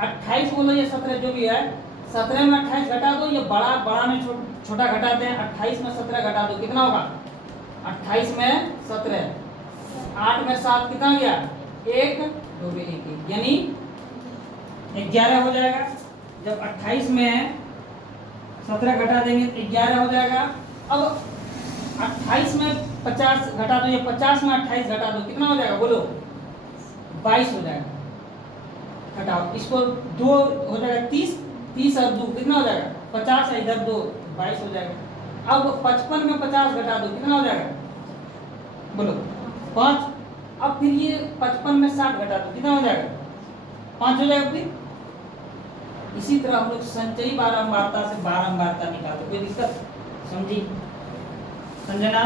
28 बोलो, ये 17 जो भी है, 17 में 28 घटा दो, ये बड़ा बड़ा में छोटा घटाते हैं, 28 में 17 घटा दो, कितना होगा, 28 में 17, 8 में 7 कितना गया, 1 2 1 1, यानी 11 हो जाएगा। जब 28 में 17 घटा देंगे तो 11 हो जाएगा। अब 28 में 50 घटा दो, ये 50 में 28 घटा दो, कितना हो जाएगा बोलो, 22 हो जाएगा। घटाओ इसको, 2 हो जाएगा 30, 30 और 2 कितना हो जाएगा, 50 है, इधर 2 22 हो जाएगा। अब 55 में 50 घटा दो, कितना हो जाएगा बोलो, 5। अब फिर ये 55 में 60 घटा दो, कितना हो जाएगा, 5 हो जाएगा। फिर इसी तरह हम लोग संचयी बारंबारता से बारंबारता निकालते, कोई दिक्कत, समझी संजना,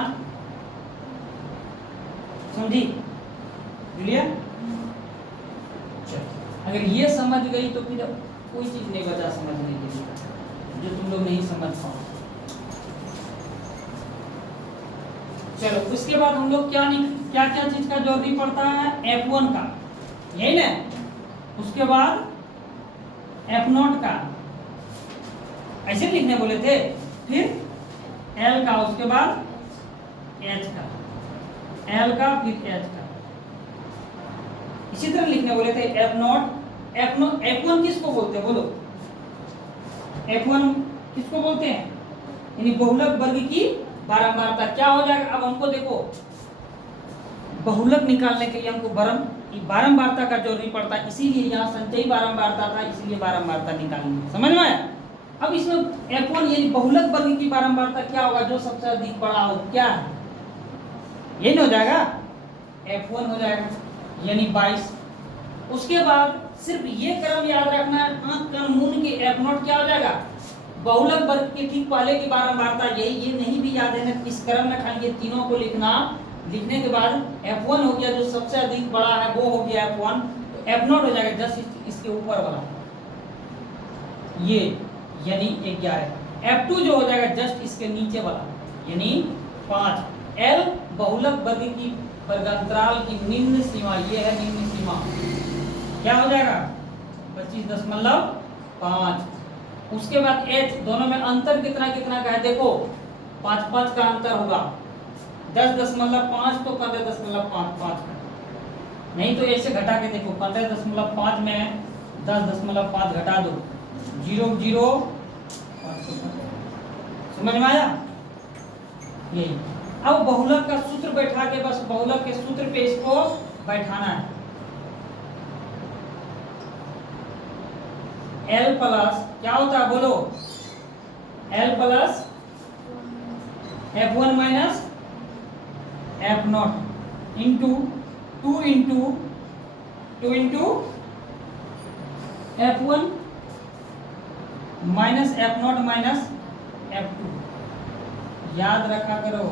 समझी जुलिया, अगर ये समझ गई तो फिर कोई चीज नहीं बचा समझने के लिए जो तुम लोग नहीं समझ पाओ। चलो उसके बाद हम लोग क्या क्या चीज का जरूरी पड़ता है, F1 का, यही ना, उसके बाद F0 का, ऐसे लिखने बोले थे, फिर L का, उसके बाद H का, L का फिर H का, इसी तरह लिखने बोले थे। F1 किसको बोलते हैं बोलो, F1 किसको बोलते हैं, यानी बहुलक वर्ग की बारंबारता। क्या हो जाएगा, अब हमको देखो बहुलक निकालने के लिए हमको बारंबारता का जरूरी पड़ता है, इसीलिए यहाँ संचयी बारंबारता था, इसीलिए बारंबारता निकालनी, समझ में आया। अब इसमें F1 यानी बहुलक वर्ग की बारंबारता क्या होगा, जो सबसे अधिक बड़ा हो, क्या है, ये नहीं हो जाएगा, F1 हो जाएगा, यानी 22। उसके बाद सिर्फ ये क्रम याद रखना है, आंख कान मुंह के F0 क्या हो जाएगा, बहुलक वर्ग के ठीक पहले की बारंबारता, यही, ये नहीं भी याद है ना, इस क्रम में खाली ये तीनों को लिखना, लिखने के बाद F1 हो गया, जो सबसे अधिक बड़ा है वो हो गया F1, तो F0 हो जाएगा जस्ट इसके ऊपर वाला, ये यानी 11। F2 जो हो जाएगा जस्ट इसके नीचे वाला, यानी 5। L बहुलक वर्ग की वर्गांतराल की निम्न सीमा, ये है निम्न सीमा, क्या हो जाएगा 25.5। उसके बाद H, दोनों में अंतर कितना कितना का है देखो, 5 का अंतर होगा, 10.5 तो 15.55 का, नहीं तो ऐसे घटा के देखो, 15.5 में 10.5 घटा दो, 0 0, समझ में आया? यही। अब बहुलक का सूत्र बैठा के, बस बहुलक के सूत्र पे इसको बैठाना है। L प्लस क्या होता है बोलो, L plus F1 minus F0 into 2 into F1 minus F0 minus F2। याद रखा करो,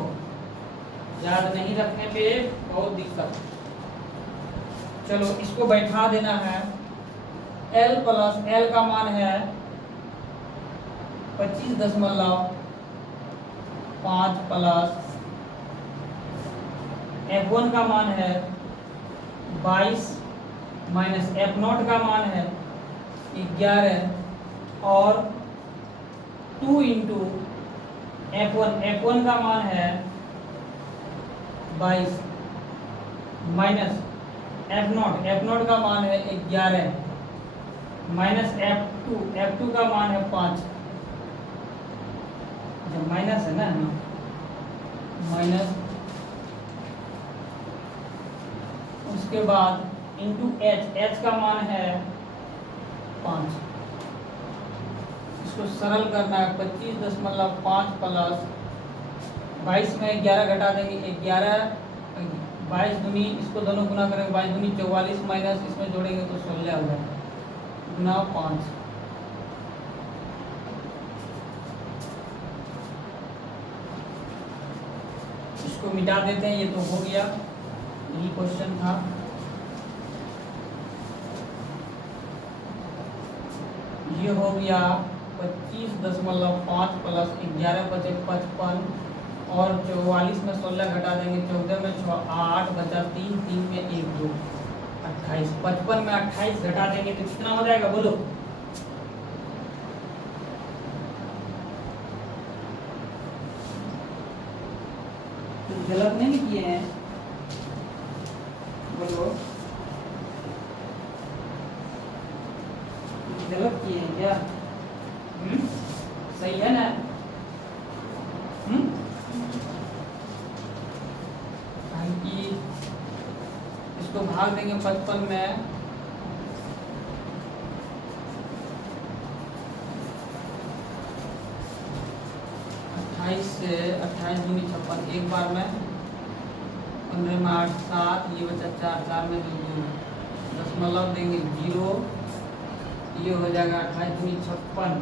याद नहीं रखने पे बहुत दिक्कत। चलो इसको बैठा देना है। L प्लस, L का मान है 25.5 प्लस F1 का मान है 22 माइनस F0 का मान है 11 और 2 इंटू F1 का मान है 22 माइनस F0 का मान है 11 माइनस F2 का मान है 5, जब माइनस है ना, माइनस, उसके बाद इंटू H का मान है 5। इसको सरल करना है, 25.5 प्लस 22 में 11 घटा देंगे, 11 22 दूनी, इसको दोनों गुना करेंगे, 22 दूनी 44 माइनस इसमें जोड़ेंगे तो 16 हो जाएगा, गुना 5। इसको मिटा देते हैं, ये तो हो गया, यही क्वेश्चन था। ये हो गया 25.5 प्लस 11 बचे 55 और 44 में 16 घटा देंगे, 14 में 6 8 बचा 3, 3 में 1 2 28, 55 में 28 घटा देंगे तो कितना हो जाएगा बोलो? तो गलत नहीं किए हैं बोलो, गलत किए हैं क्या? सही है ना? कि इसको भाग देंगे 55 में, से 28 दूनी 56, एक बार में 15 में 8 7, ये बचा 4, 4 में 2 दशमलव देंगे 0, ये हो जाएगा 28 दूनी 56,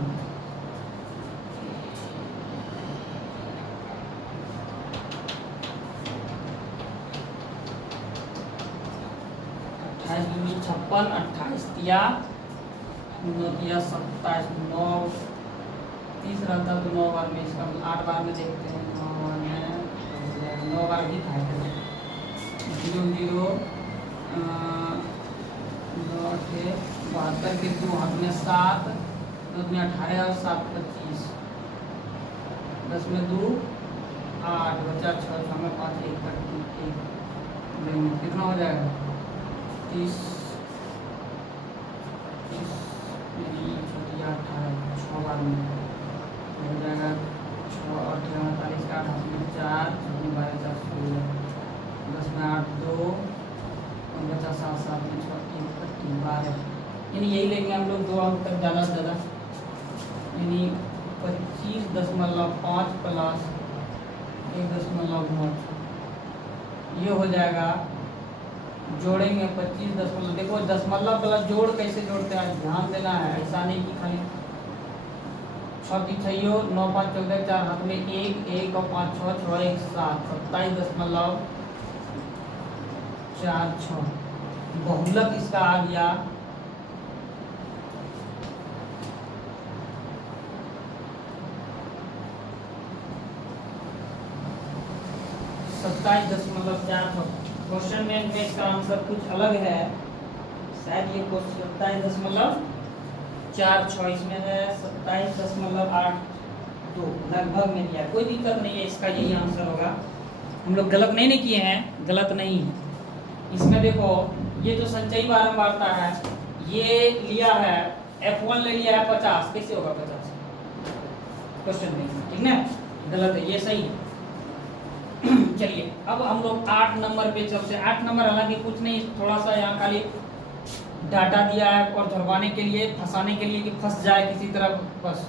28 दूनी 56, 28 तिया 27, 9 30 रहता तो 9 बार में, इसका 8 बार में देखते हैं, 9 बार में 9 बार ही था, 0 0 72 के 2 हाथ में 7, 2 में 18 और 7 25, 10 में 2 8 बचा 6, 6 में 5 1 कितना हो जाएगा 30 6 बार में हो जाएगा 6 8 48 का 8 में 4, 12 4 16, 10 में 8 2 बचा 7 7 में 6 1 12, यानी यही लेंगे हम लोग 2 अंक तक ज़्यादा से ज़्यादा, यानी 25.5 प्लस 1.9, ये हो जाएगा, जोड़ेंगे 25 देखो दशमलव प्लस जोड़ कैसे जोड़ते हैं ध्यान देना है, ऐसा नहीं कि खाली 6 तिथियों 9 5 14 4 हाथ में 1 1 और 5 6 6 1 7 27.46 बहुलक इसका आ गया 25.5 27.46। क्वेश्चन में इसका आंसर कुछ अलग है, शायद ये 27.46 इसमें है, 27.82 लगभग में दिया। कोई दिक्कत नहीं है, इसका यही आंसर होगा। हम लोग गलत नहीं किए हैं, गलत नहीं है। इसमें देखो ये जो संचयी बारंबारता है ये लिया है F1 ले लिया है 50, कैसे होगा 50? क्वेश्चन नहीं, ठीक ना, गलत है, ये सही है। चलिए अब हम लोग 8 नंबर पे चलते हैं। 8 नंबर हालांकि कुछ नहीं, थोड़ा सा यहाँ खाली डाटा दिया है और धरवाने के लिए, फंसाने के लिए कि फंस जाए किसी तरह, बस।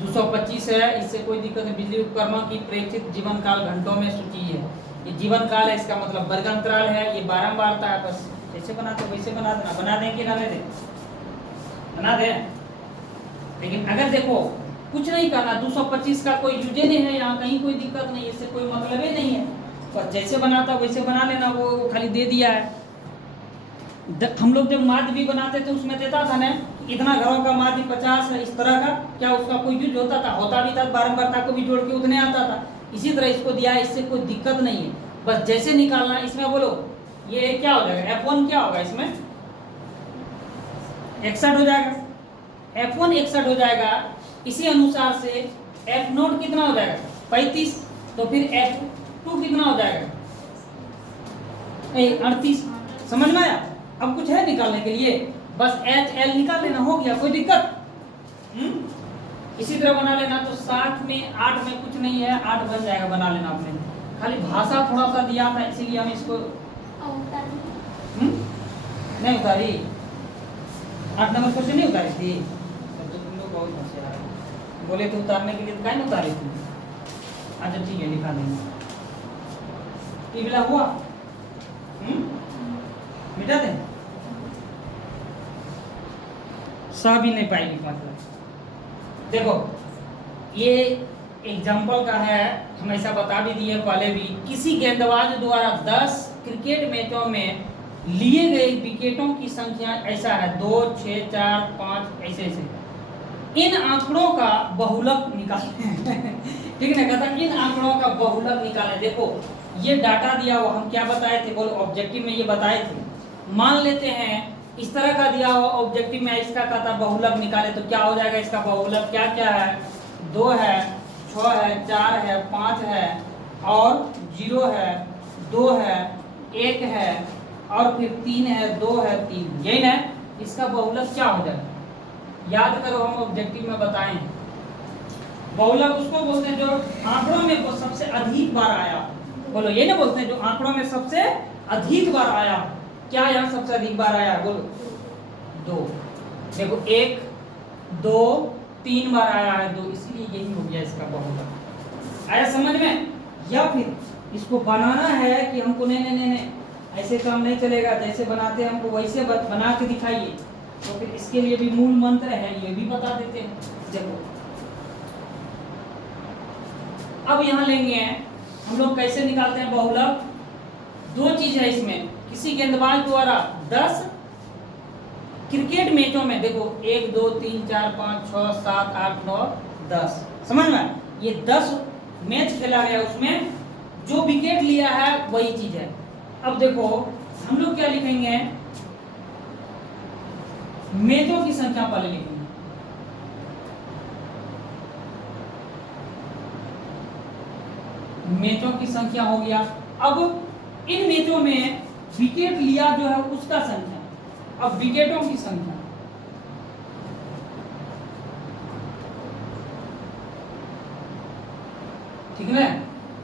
225 है, इससे कोई दिक्कत नहीं। बिजली उपकरणों की प्रेक्षित जीवन काल घंटों में सूची है। ये जीवन काल है, इसका मतलब वर्ग अंतराल है, ये बारंबारता है। बस जैसे बनाते वैसे बना देना। बना दें कि ना दे दें? बना दें। लेकिन अगर देखो कुछ नहीं करना, 225 का कोई यूजे नहीं है यहाँ, कहीं कोई दिक्कत नहीं, इससे कोई मतलब ही नहीं है। पर जैसे बनाता वैसे बना लेना, वो खाली दे दिया है। हम लोग जब माध्य भी बनाते थे उसमें देता था ना, इतना घरों का माध्य 50 है, इस तरह का, क्या उसका कोई यूज होता था? होता भी था, बारंबारता को भी जोड़ के उतने आता था। इसी तरह इसको दिया है, इससे कोई दिक्कत नहीं है। बस जैसे निकालना इसमें बोलो, ये क्या हो जाएगा? F1 क्या होगा इसमें? 61 हो जाएगा। F1 61 हो जाएगा। इसी अनुसार से F0 कितना हो जाएगा? 35। तो फिर F2 कितना हो जाएगा? 38। समझ में आया? अब कुछ है निकालने के लिए? बस HL निकाल लेना, हो गया। कोई दिक्कत? इसी तरह बना लेना। तो 7 में 8 में कुछ नहीं है, 8 बन जाएगा, बना लेना आपने। खाली भाषा थोड़ा सा दिया था, इसीलिए हम इसको नहीं उतारी। 8 नंबर क्वेश्चन नहीं उतारी थी, तो तुम लोग बहुत होशियार हो। बोले तो उतारने के लिए, तो नहीं उतारी थी। अच्छा ठीक है, लिखा देंगे। टिबला हुआ, मिटा दें। सा भी नहीं पाएगी मतलब। देखो ये एग्जाम्पल का है, हम ऐसा बता भी दिए पहले भी। किसी गेंदबाज द्वारा 10 क्रिकेट मैचों में लिए गए विकेटों की संख्या ऐसा है, 2, 6, 4, 5, ऐसे ऐसे। इन आंकड़ों का बहुलक निकालें। ठीक है ना, कहता इन आंकड़ों का बहुलक निकालें। देखो ये डाटा दिया हुआ, हम क्या बताए थे? बोलो, ऑब्जेक्टिव में ये बताए थे। मान लेते हैं इस तरह का दिया हुआ ऑब्जेक्टिव में, इसका कहता बहुलक निकाले, तो क्या हो जाएगा इसका बहुलक? क्या क्या है? 2 है, 6 है, 4 है, 5 है और 0 है, 2 है, 1 है और फिर 3 है, 2 है, 3। यही ना, इसका बहुलक क्या हो जाएगा? याद करो, हम ऑब्जेक्टिव में बताएं। बहुलक उसको बोलते हैं जो आंकड़ों में वो सबसे अधिक बार आया। बोलो, ये ना बोलते हैं जो आंकड़ों में सबसे अधिक बार आया। क्या यहाँ सबसे अधिक बार आया? बोलो 2। देखो 1, 2, 3 बार आया है 2, इसीलिए यही हो गया इसका बहुलक। आया समझ में? या फिर इसको बनाना है कि हमको नहीं, ऐसे काम नहीं चलेगा, जैसे बनाते हैं हमको वैसे बना के दिखाइए। तो फिर इसके लिए भी मूल मंत्र है, ये भी बता देते हैं। देखो अब यहाँ लेंगे हम लोग, कैसे निकालते हैं बहुलक? 2 चीज है इसमें। किसी गेंदबाज द्वारा 10 क्रिकेट मैचों में, देखो 1, 2, 3, 4, 5, 6, 7, 8, 9, 10। समझ में? ये 10 मैच खेला गया, उसमें जो विकेट लिया है वही चीज है। अब देखो हम लोग क्या लिखेंगे? मैचों की संख्या पहले लिखेंगे। मैचों की संख्या हो गया। अब इन मैचों में विकेट लिया जो है उसका संख्या। अब विकेटों की संख्या, ठीक है।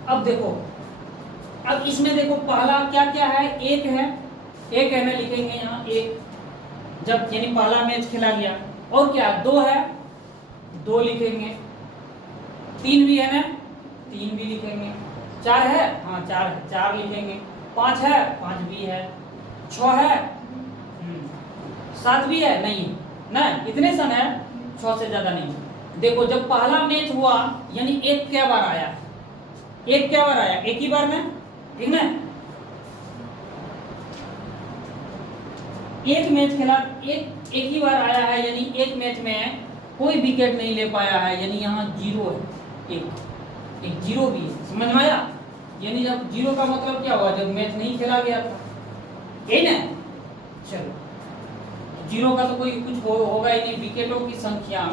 अब देखो, अब इसमें देखो पहला क्या क्या है? 1 है, 1 है ना, लिखेंगे यहाँ 1, जब यानी पहला मैच खेला गया। और क्या? 2 है, 2 लिखेंगे। 3 भी है ना, 3 भी लिखेंगे। 4 है, हाँ 4 है, 4 लिखेंगे। 5 है, 5 भी है। 6 है, 7 भी है, नहीं ना, इतने सन है, 6 से ज्यादा नहीं। देखो जब पहला मैच हुआ यानी 1 क्या बार आया? 1 क्या बार आया? 1 ही बार ना, ठीक ना। 1 मैच खेला, एक ही बार आया है, यानी 1 मैच में कोई विकेट नहीं ले पाया है, यानी यहाँ 0 है, एक 0 भी है। समझ में आया? यानी जब 0 का मतलब क्या हुआ, जब मैच नहीं खेला गया था, यही ना। चलो 0 का तो कोई कुछ होगा ही नहीं, विकेटों की संख्या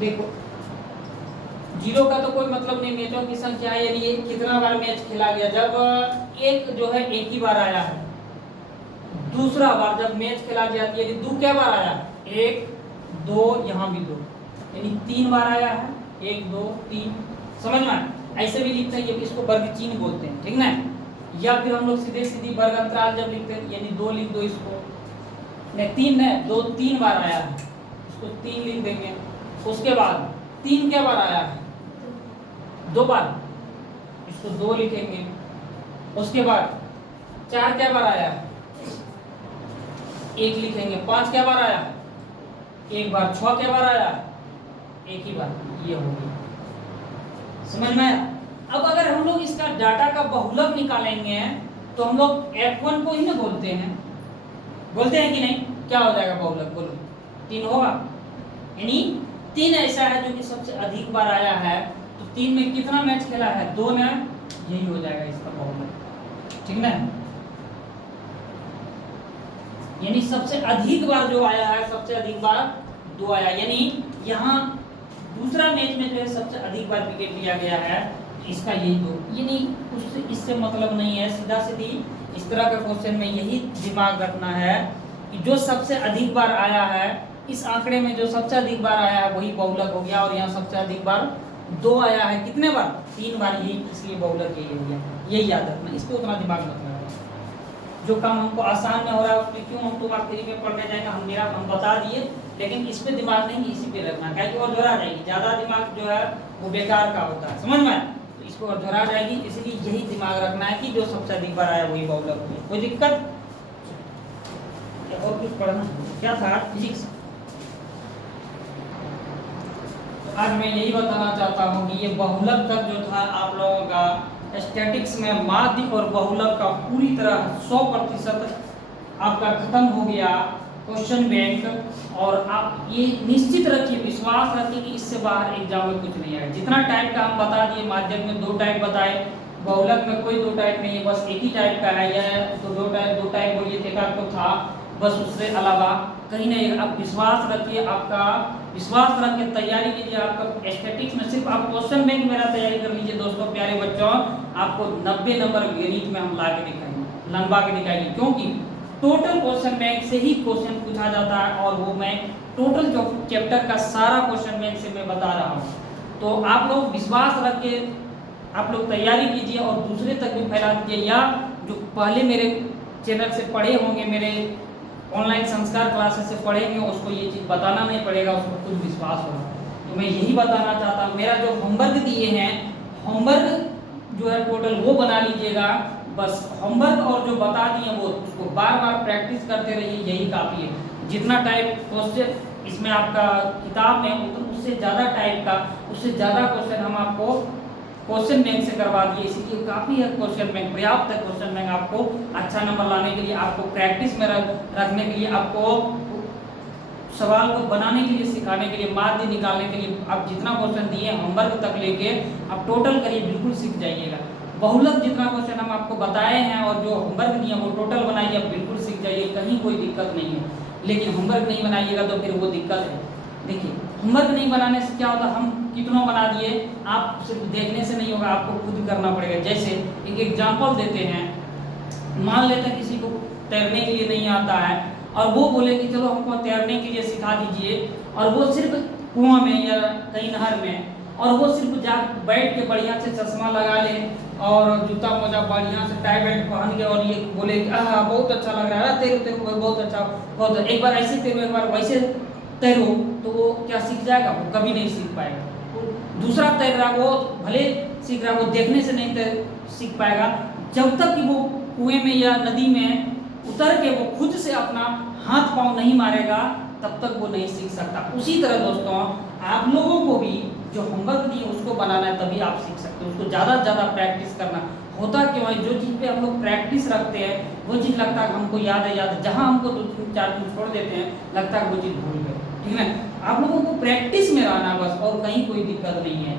देखो 0 का तो कोई मतलब नहीं, मैचों की संख्या है, यानी ये कितना बार मैच खेला गया। जब एक जो है एक ही बार आया है, दूसरा बार जब मैच खेला गया यानी 2 क्या बार आया, 1 2, यहाँ भी 2, यानी 3 बार आया है, 1 2 3, समझ में। ऐसे भी लिखते हैं, इसको वर्ग चिन्ह बोलते हैं, ठीक ना। या फिर हम लोग सीधे सीधी वर्ग अंतराल जब लिखते हैं, यानी 2 लिख दो इसको, नहीं 3 है, 2 3 बार आया है, इसको 3 लिख देंगे। उसके बाद 3 क्या बार आया है, 2 बार, इसको 2 लिखेंगे। उसके बाद 4 क्या बार आया है, 1 लिखेंगे। 5 क्या बार आया है, 1 बार। 6 क्या बार आया है, 1 ही बार। ये हो गया, समझ में आया। अब अगर हम लोग इसका डाटा का बहुलक निकालेंगे तो हम लोग F1 को ही ना बोलते हैं, बोलते हैं कि नहीं। क्या हो जाएगा बहुलक, बोलो। 3 होगा, यानी 3 ऐसा है जो कि सबसे अधिक बार आया है। तो 3 में कितना मैच खेला है, 2 ना, यही हो जाएगा इसका बहुलक, ठीक ना। यानी सबसे अधिक बार जो आया है, सबसे अधिक बार 2 आया, यानी यहाँ दूसरा मैच में जो है सबसे अधिक बार विकेट लिया गया है, इसका यही 2। यानी उससे इससे मतलब नहीं है, सीधा सीधी इस तरह का क्वेश्चन में यही दिमाग रखना है कि जो सबसे अधिक बार आया है, इस आंकड़े में जो सबसे अधिक बार आया है वही बहुलक हो गया। और यहाँ सबसे अधिक बार 2 आया है, कितने बार, 3 बार, यही इसलिए बहुलक यही हो गया। यही याद रखना, इस पर उतना दिमाग मत लगाना। जो काम हमको आसान में हो रहा है उसमें क्यों हम तुम्हारा फ्री में पढ़ने जाएंगे, हम बता दिए, लेकिन इस पे दिमाग नहीं, इसी पे रखना, क्या कि और दोहरा जाएगी। ज़्यादा दिमाग जो है वो बेकार का होता है, समझ में। तो इसको और दोहरा जाएगी, इसलिए यही दिमाग रखना है कि जो सबसे अधिक बार आया वही बहुलक हो। कोई दिक्कत और कुछ पढ़ना क्या था, फिजिक्स। आज मैं यही बताना चाहता हूँ कि ये बहुलक तक जो था आप लोगों का स्टैटिक्स में माध्य और बहुलक का पूरी तरह 100% आपका खत्म हो गया क्वेश्चन बैंक। और आप ये निश्चित रखिए, विश्वास रखिए कि इससे बाहर एग्जाम में कुछ नहीं आएगा। जितना टाइप का हम बता दिए, माध्यम में 2 टाइप बताए, बहुलक में कोई 2 टाइप नहीं है, बस एक ही टाइप का है, या तो 2 टाइप बोलिए, एक आध तो था बस, उससे अलावा कहीं नहीं। आप विश्वास रखिए, आपका विश्वास रख के तैयारी कीजिए। आपका स्टैटिक्स में सिर्फ आप क्वेश्चन बैंक मेरा तैयारी कर लीजिए दोस्तों, प्यारे बच्चों। आपको 90 नंबर गणित में हम ला के दिखाएंगे, लंबा के दिखाएंगे, क्योंकि टोटल क्वेश्चन बैंक से ही क्वेश्चन पूछा जाता है। और वो मैं टोटल जो चैप्टर का सारा क्वेश्चन बैंक से मैं बता रहा हूँ। तो आप लोग विश्वास रख के आप लोग तैयारी कीजिए और दूसरे तक भी फैला दीजिए। या जो पहले मेरे चैनल से पढ़े होंगे, मेरे ऑनलाइन संस्कार क्लासेस से पढ़ेंगे, उसको ये चीज़ बताना नहीं पड़ेगा, उसको खुद विश्वास होगा। तो मैं यही बताना चाहता हूँ। मेरा जो होमवर्क दिए हैं, होमवर्क जो है टोटल वो बना लीजिएगा। बस होमवर्क और जो बता दिए वो उसको बार बार प्रैक्टिस करते रहिए, यही काफ़ी है। जितना टाइप क्वेश्चन इसमें आपका किताब में, उससे ज़्यादा टाइप का, उससे ज़्यादा क्वेश्चन हम आपको क्वेश्चन बैंक से करवा दिए, इसीलिए काफ़ी है क्वेश्चन बैंक, पर्याप्त है क्वेश्चन बैंक आपको अच्छा नंबर लाने के लिए, आपको प्रैक्टिस में रखने के लिए, आपको सवाल को बनाने के लिए, सिखाने के लिए, माध्य निकालने के लिए। आप जितना क्वेश्चन दिए होमवर्क तक लेके आप टोटल करिए, बिल्कुल सीख जाइएगा। बहुलक जितना क्वेश्चन हम आपको बताए हैं और जो होमवर्क दिए वो टोटल बनाइए, आप बिल्कुल सीख जाइए, कहीं कोई दिक्कत नहीं है। लेकिन होमवर्क नहीं बनाइएगा तो फिर वो दिक्कत है। देखिए होमवर्क नहीं बनाने से क्या होता, हम कितनों बना दिए, आप सिर्फ देखने से नहीं होगा, आपको खुद करना पड़ेगा। जैसे एक एग्जाम्पल देते हैं, मान लेते हैं किसी को तैरने के लिए नहीं आता है और वो बोले कि चलो हमको तैरने के लिए सिखा दीजिए, और वो सिर्फ कुआं में या कहीं नहर में, और वो सिर्फ जा बैठ के बढ़िया से चश्मा लगा ले और जूता मोजा बढ़िया से टाई बेल्ट पहन के और ये बोले कि हाँ बहुत अच्छा लग रहा है, तेरो तेरो बहुत अच्छा, बहुत एक बार ऐसे तैरो, एक बार वैसे तैरो, तो वो क्या सीख जाएगा, वो कभी नहीं सीख पाएगा। दूसरा तैर रहा वो भले सीख रहा, वो देखने से नहीं सीख पाएगा। जब तक कि वो कुएं में या नदी में उतर के वो खुद से अपना हाथ पांव नहीं मारेगा, तब तक वो नहीं सीख सकता। उसी तरह दोस्तों आप लोगों को भी जो होमवर्क दिए उसको बनाना है, तभी आप सीख सकते हो। उसको ज़्यादा से ज़्यादा प्रैक्टिस करना, होता क्यों है, जो चीज़ पे हम लोग प्रैक्टिस रखते हैं वो चीज़ लगता है हमको याद है, जहाँ हमको 2-3-4 दिन छोड़ देते हैं लगता है वो चीज़ भूल गए। ठीक है, आप लोगों को प्रैक्टिस में रहना बस, और कहीं कोई दिक्कत नहीं है,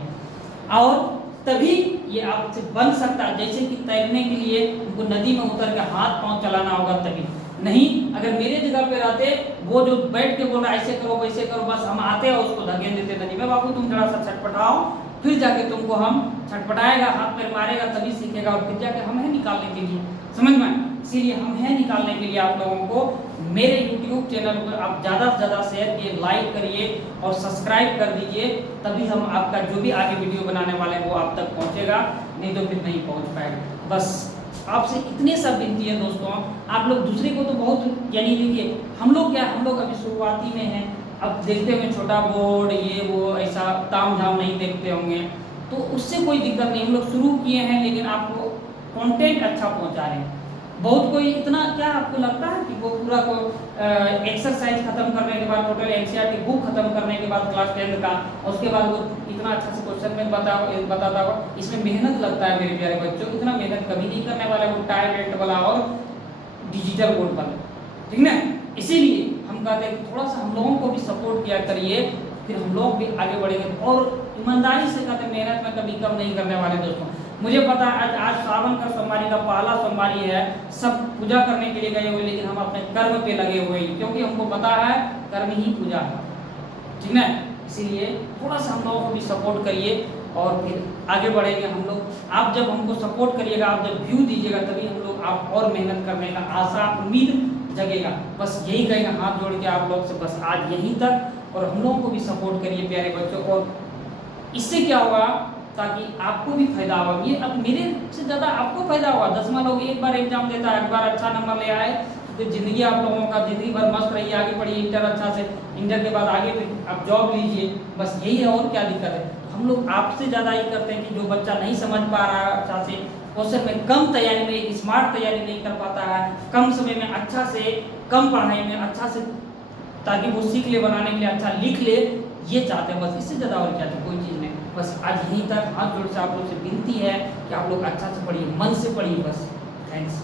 और तभी ये आपसे बन सकता है। जैसे कि तैरने के लिए उनको नदी में उतर के हाथ पांव चलाना होगा तभी, नहीं अगर मेरे जगह पे रहते, वो जो बैठ के बोल रहा ऐसे करो वैसे करो, बस हम आते और उसको धकेल देते नदी में, बाबू तुम थोड़ा सा छटपटाओ, फिर जाके तुमको हम छटपटाएगा, हाथ पैर मारेगा तभी सीखेगा, और फिर जाके हम है निकालने के लिए, समझ में। इसीलिए हम है निकालने के लिए आप लोगों को मेरे YouTube चैनल पर आप ज़्यादा से ज़्यादा शेयर किए, लाइक करिए और सब्सक्राइब कर दीजिए, तभी हम आपका जो भी आगे वीडियो बनाने वाले हैं वो आप तक पहुंचेगा, नहीं तो फिर नहीं पहुंच पाएगा। बस आपसे इतने सब विनती है दोस्तों, आप लोग दूसरे को तो बहुत, यानी देखिए हम लोग क्या, हम लोग अभी शुरुआती में हैं, अब देखते होंगे छोटा बोर्ड ये वो ऐसा ताम झाम नहीं देखते होंगे, तो उससे कोई दिक्कत नहीं, हम लोग शुरू किए हैं, लेकिन आपको कंटेंट अच्छा पहुंचा रहे हैं। बहुत कोई इतना, क्या आपको लगता है कि वो पूरा को एक्सरसाइज खत्म करने के बाद, टोटल एनसीईआरटी बुक खत्म करने के बाद क्लास 10 का, और उसके बाद वो इतना अच्छा से क्वेश्चन में बताता होगा, इसमें मेहनत लगता है मेरे प्यारे बच्चों, इतना मेहनत कभी नहीं करने वाला वो टाइम वाला और डिजिटल बोर्ड वाला, ठीक ना। इसीलिए हम कहते हैं थोड़ा सा हम लोगों को भी सपोर्ट किया करिए, फिर हम लोग भी आगे बढ़ेंगे, और ईमानदारी से कहते हैं मेहनत में कभी कम नहीं करने वाले दोस्तों। मुझे पता है आज सावन का सोमवारी का पहला सोमवारी है, सब पूजा करने के लिए गए हुए, लेकिन हम अपने कर्म पे लगे हुए हैं, क्योंकि हमको पता है कर्म ही पूजा है, ठीक है। इसीलिए थोड़ा सा हम लोगों को भी सपोर्ट करिए और फिर आगे बढ़ेंगे हम लोग। आप जब हमको सपोर्ट करिएगा, आप जब व्यू दीजिएगा, तभी हम लोग आप और मेहनत करने का आशा उम्मीद जगेगा। बस यही कहेगा हाथ जोड़ के आप लोग से, बस आज यहीं तक, और हम लोगों को भी सपोर्ट करिए प्यारे बच्चों, और इससे क्या होगा ताकि आपको भी फायदा होगा, ये अब मेरे से ज़्यादा आपको फायदा होगा। 10वां लोग एक बार एग्जाम देता है, एक बार अच्छा नंबर ले आए तो ज़िंदगी आप लोगों का ज़िंदगी भर मस्त रहिए, आगे बढ़िए, इंटर अच्छा से, इंटर के बाद आगे फिर आप जॉब लीजिए, बस यही है, और क्या दिक्कत है। तो हम लोग आपसे ज़्यादा ये करते हैं कि जो बच्चा नहीं समझ पा रहा है अच्छा से, क्वेश्चन में कम तैयारी में, एक स्मार्ट तैयारी नहीं कर पाता है, कम समय में अच्छा से, कम पढ़ाई में अच्छा से, ताकि वो सीख ले, बनाने के लिए अच्छा लिख ले, ये चाहते हैं बस, इससे ज़्यादा और क्या है, कोई चीज़ नहीं। बस आज यहीं तक हाथ जोड़ से आप लोग से विनती है कि आप लोग अच्छा से पढ़िए, मन से पढ़िए, बस। थैंक्स।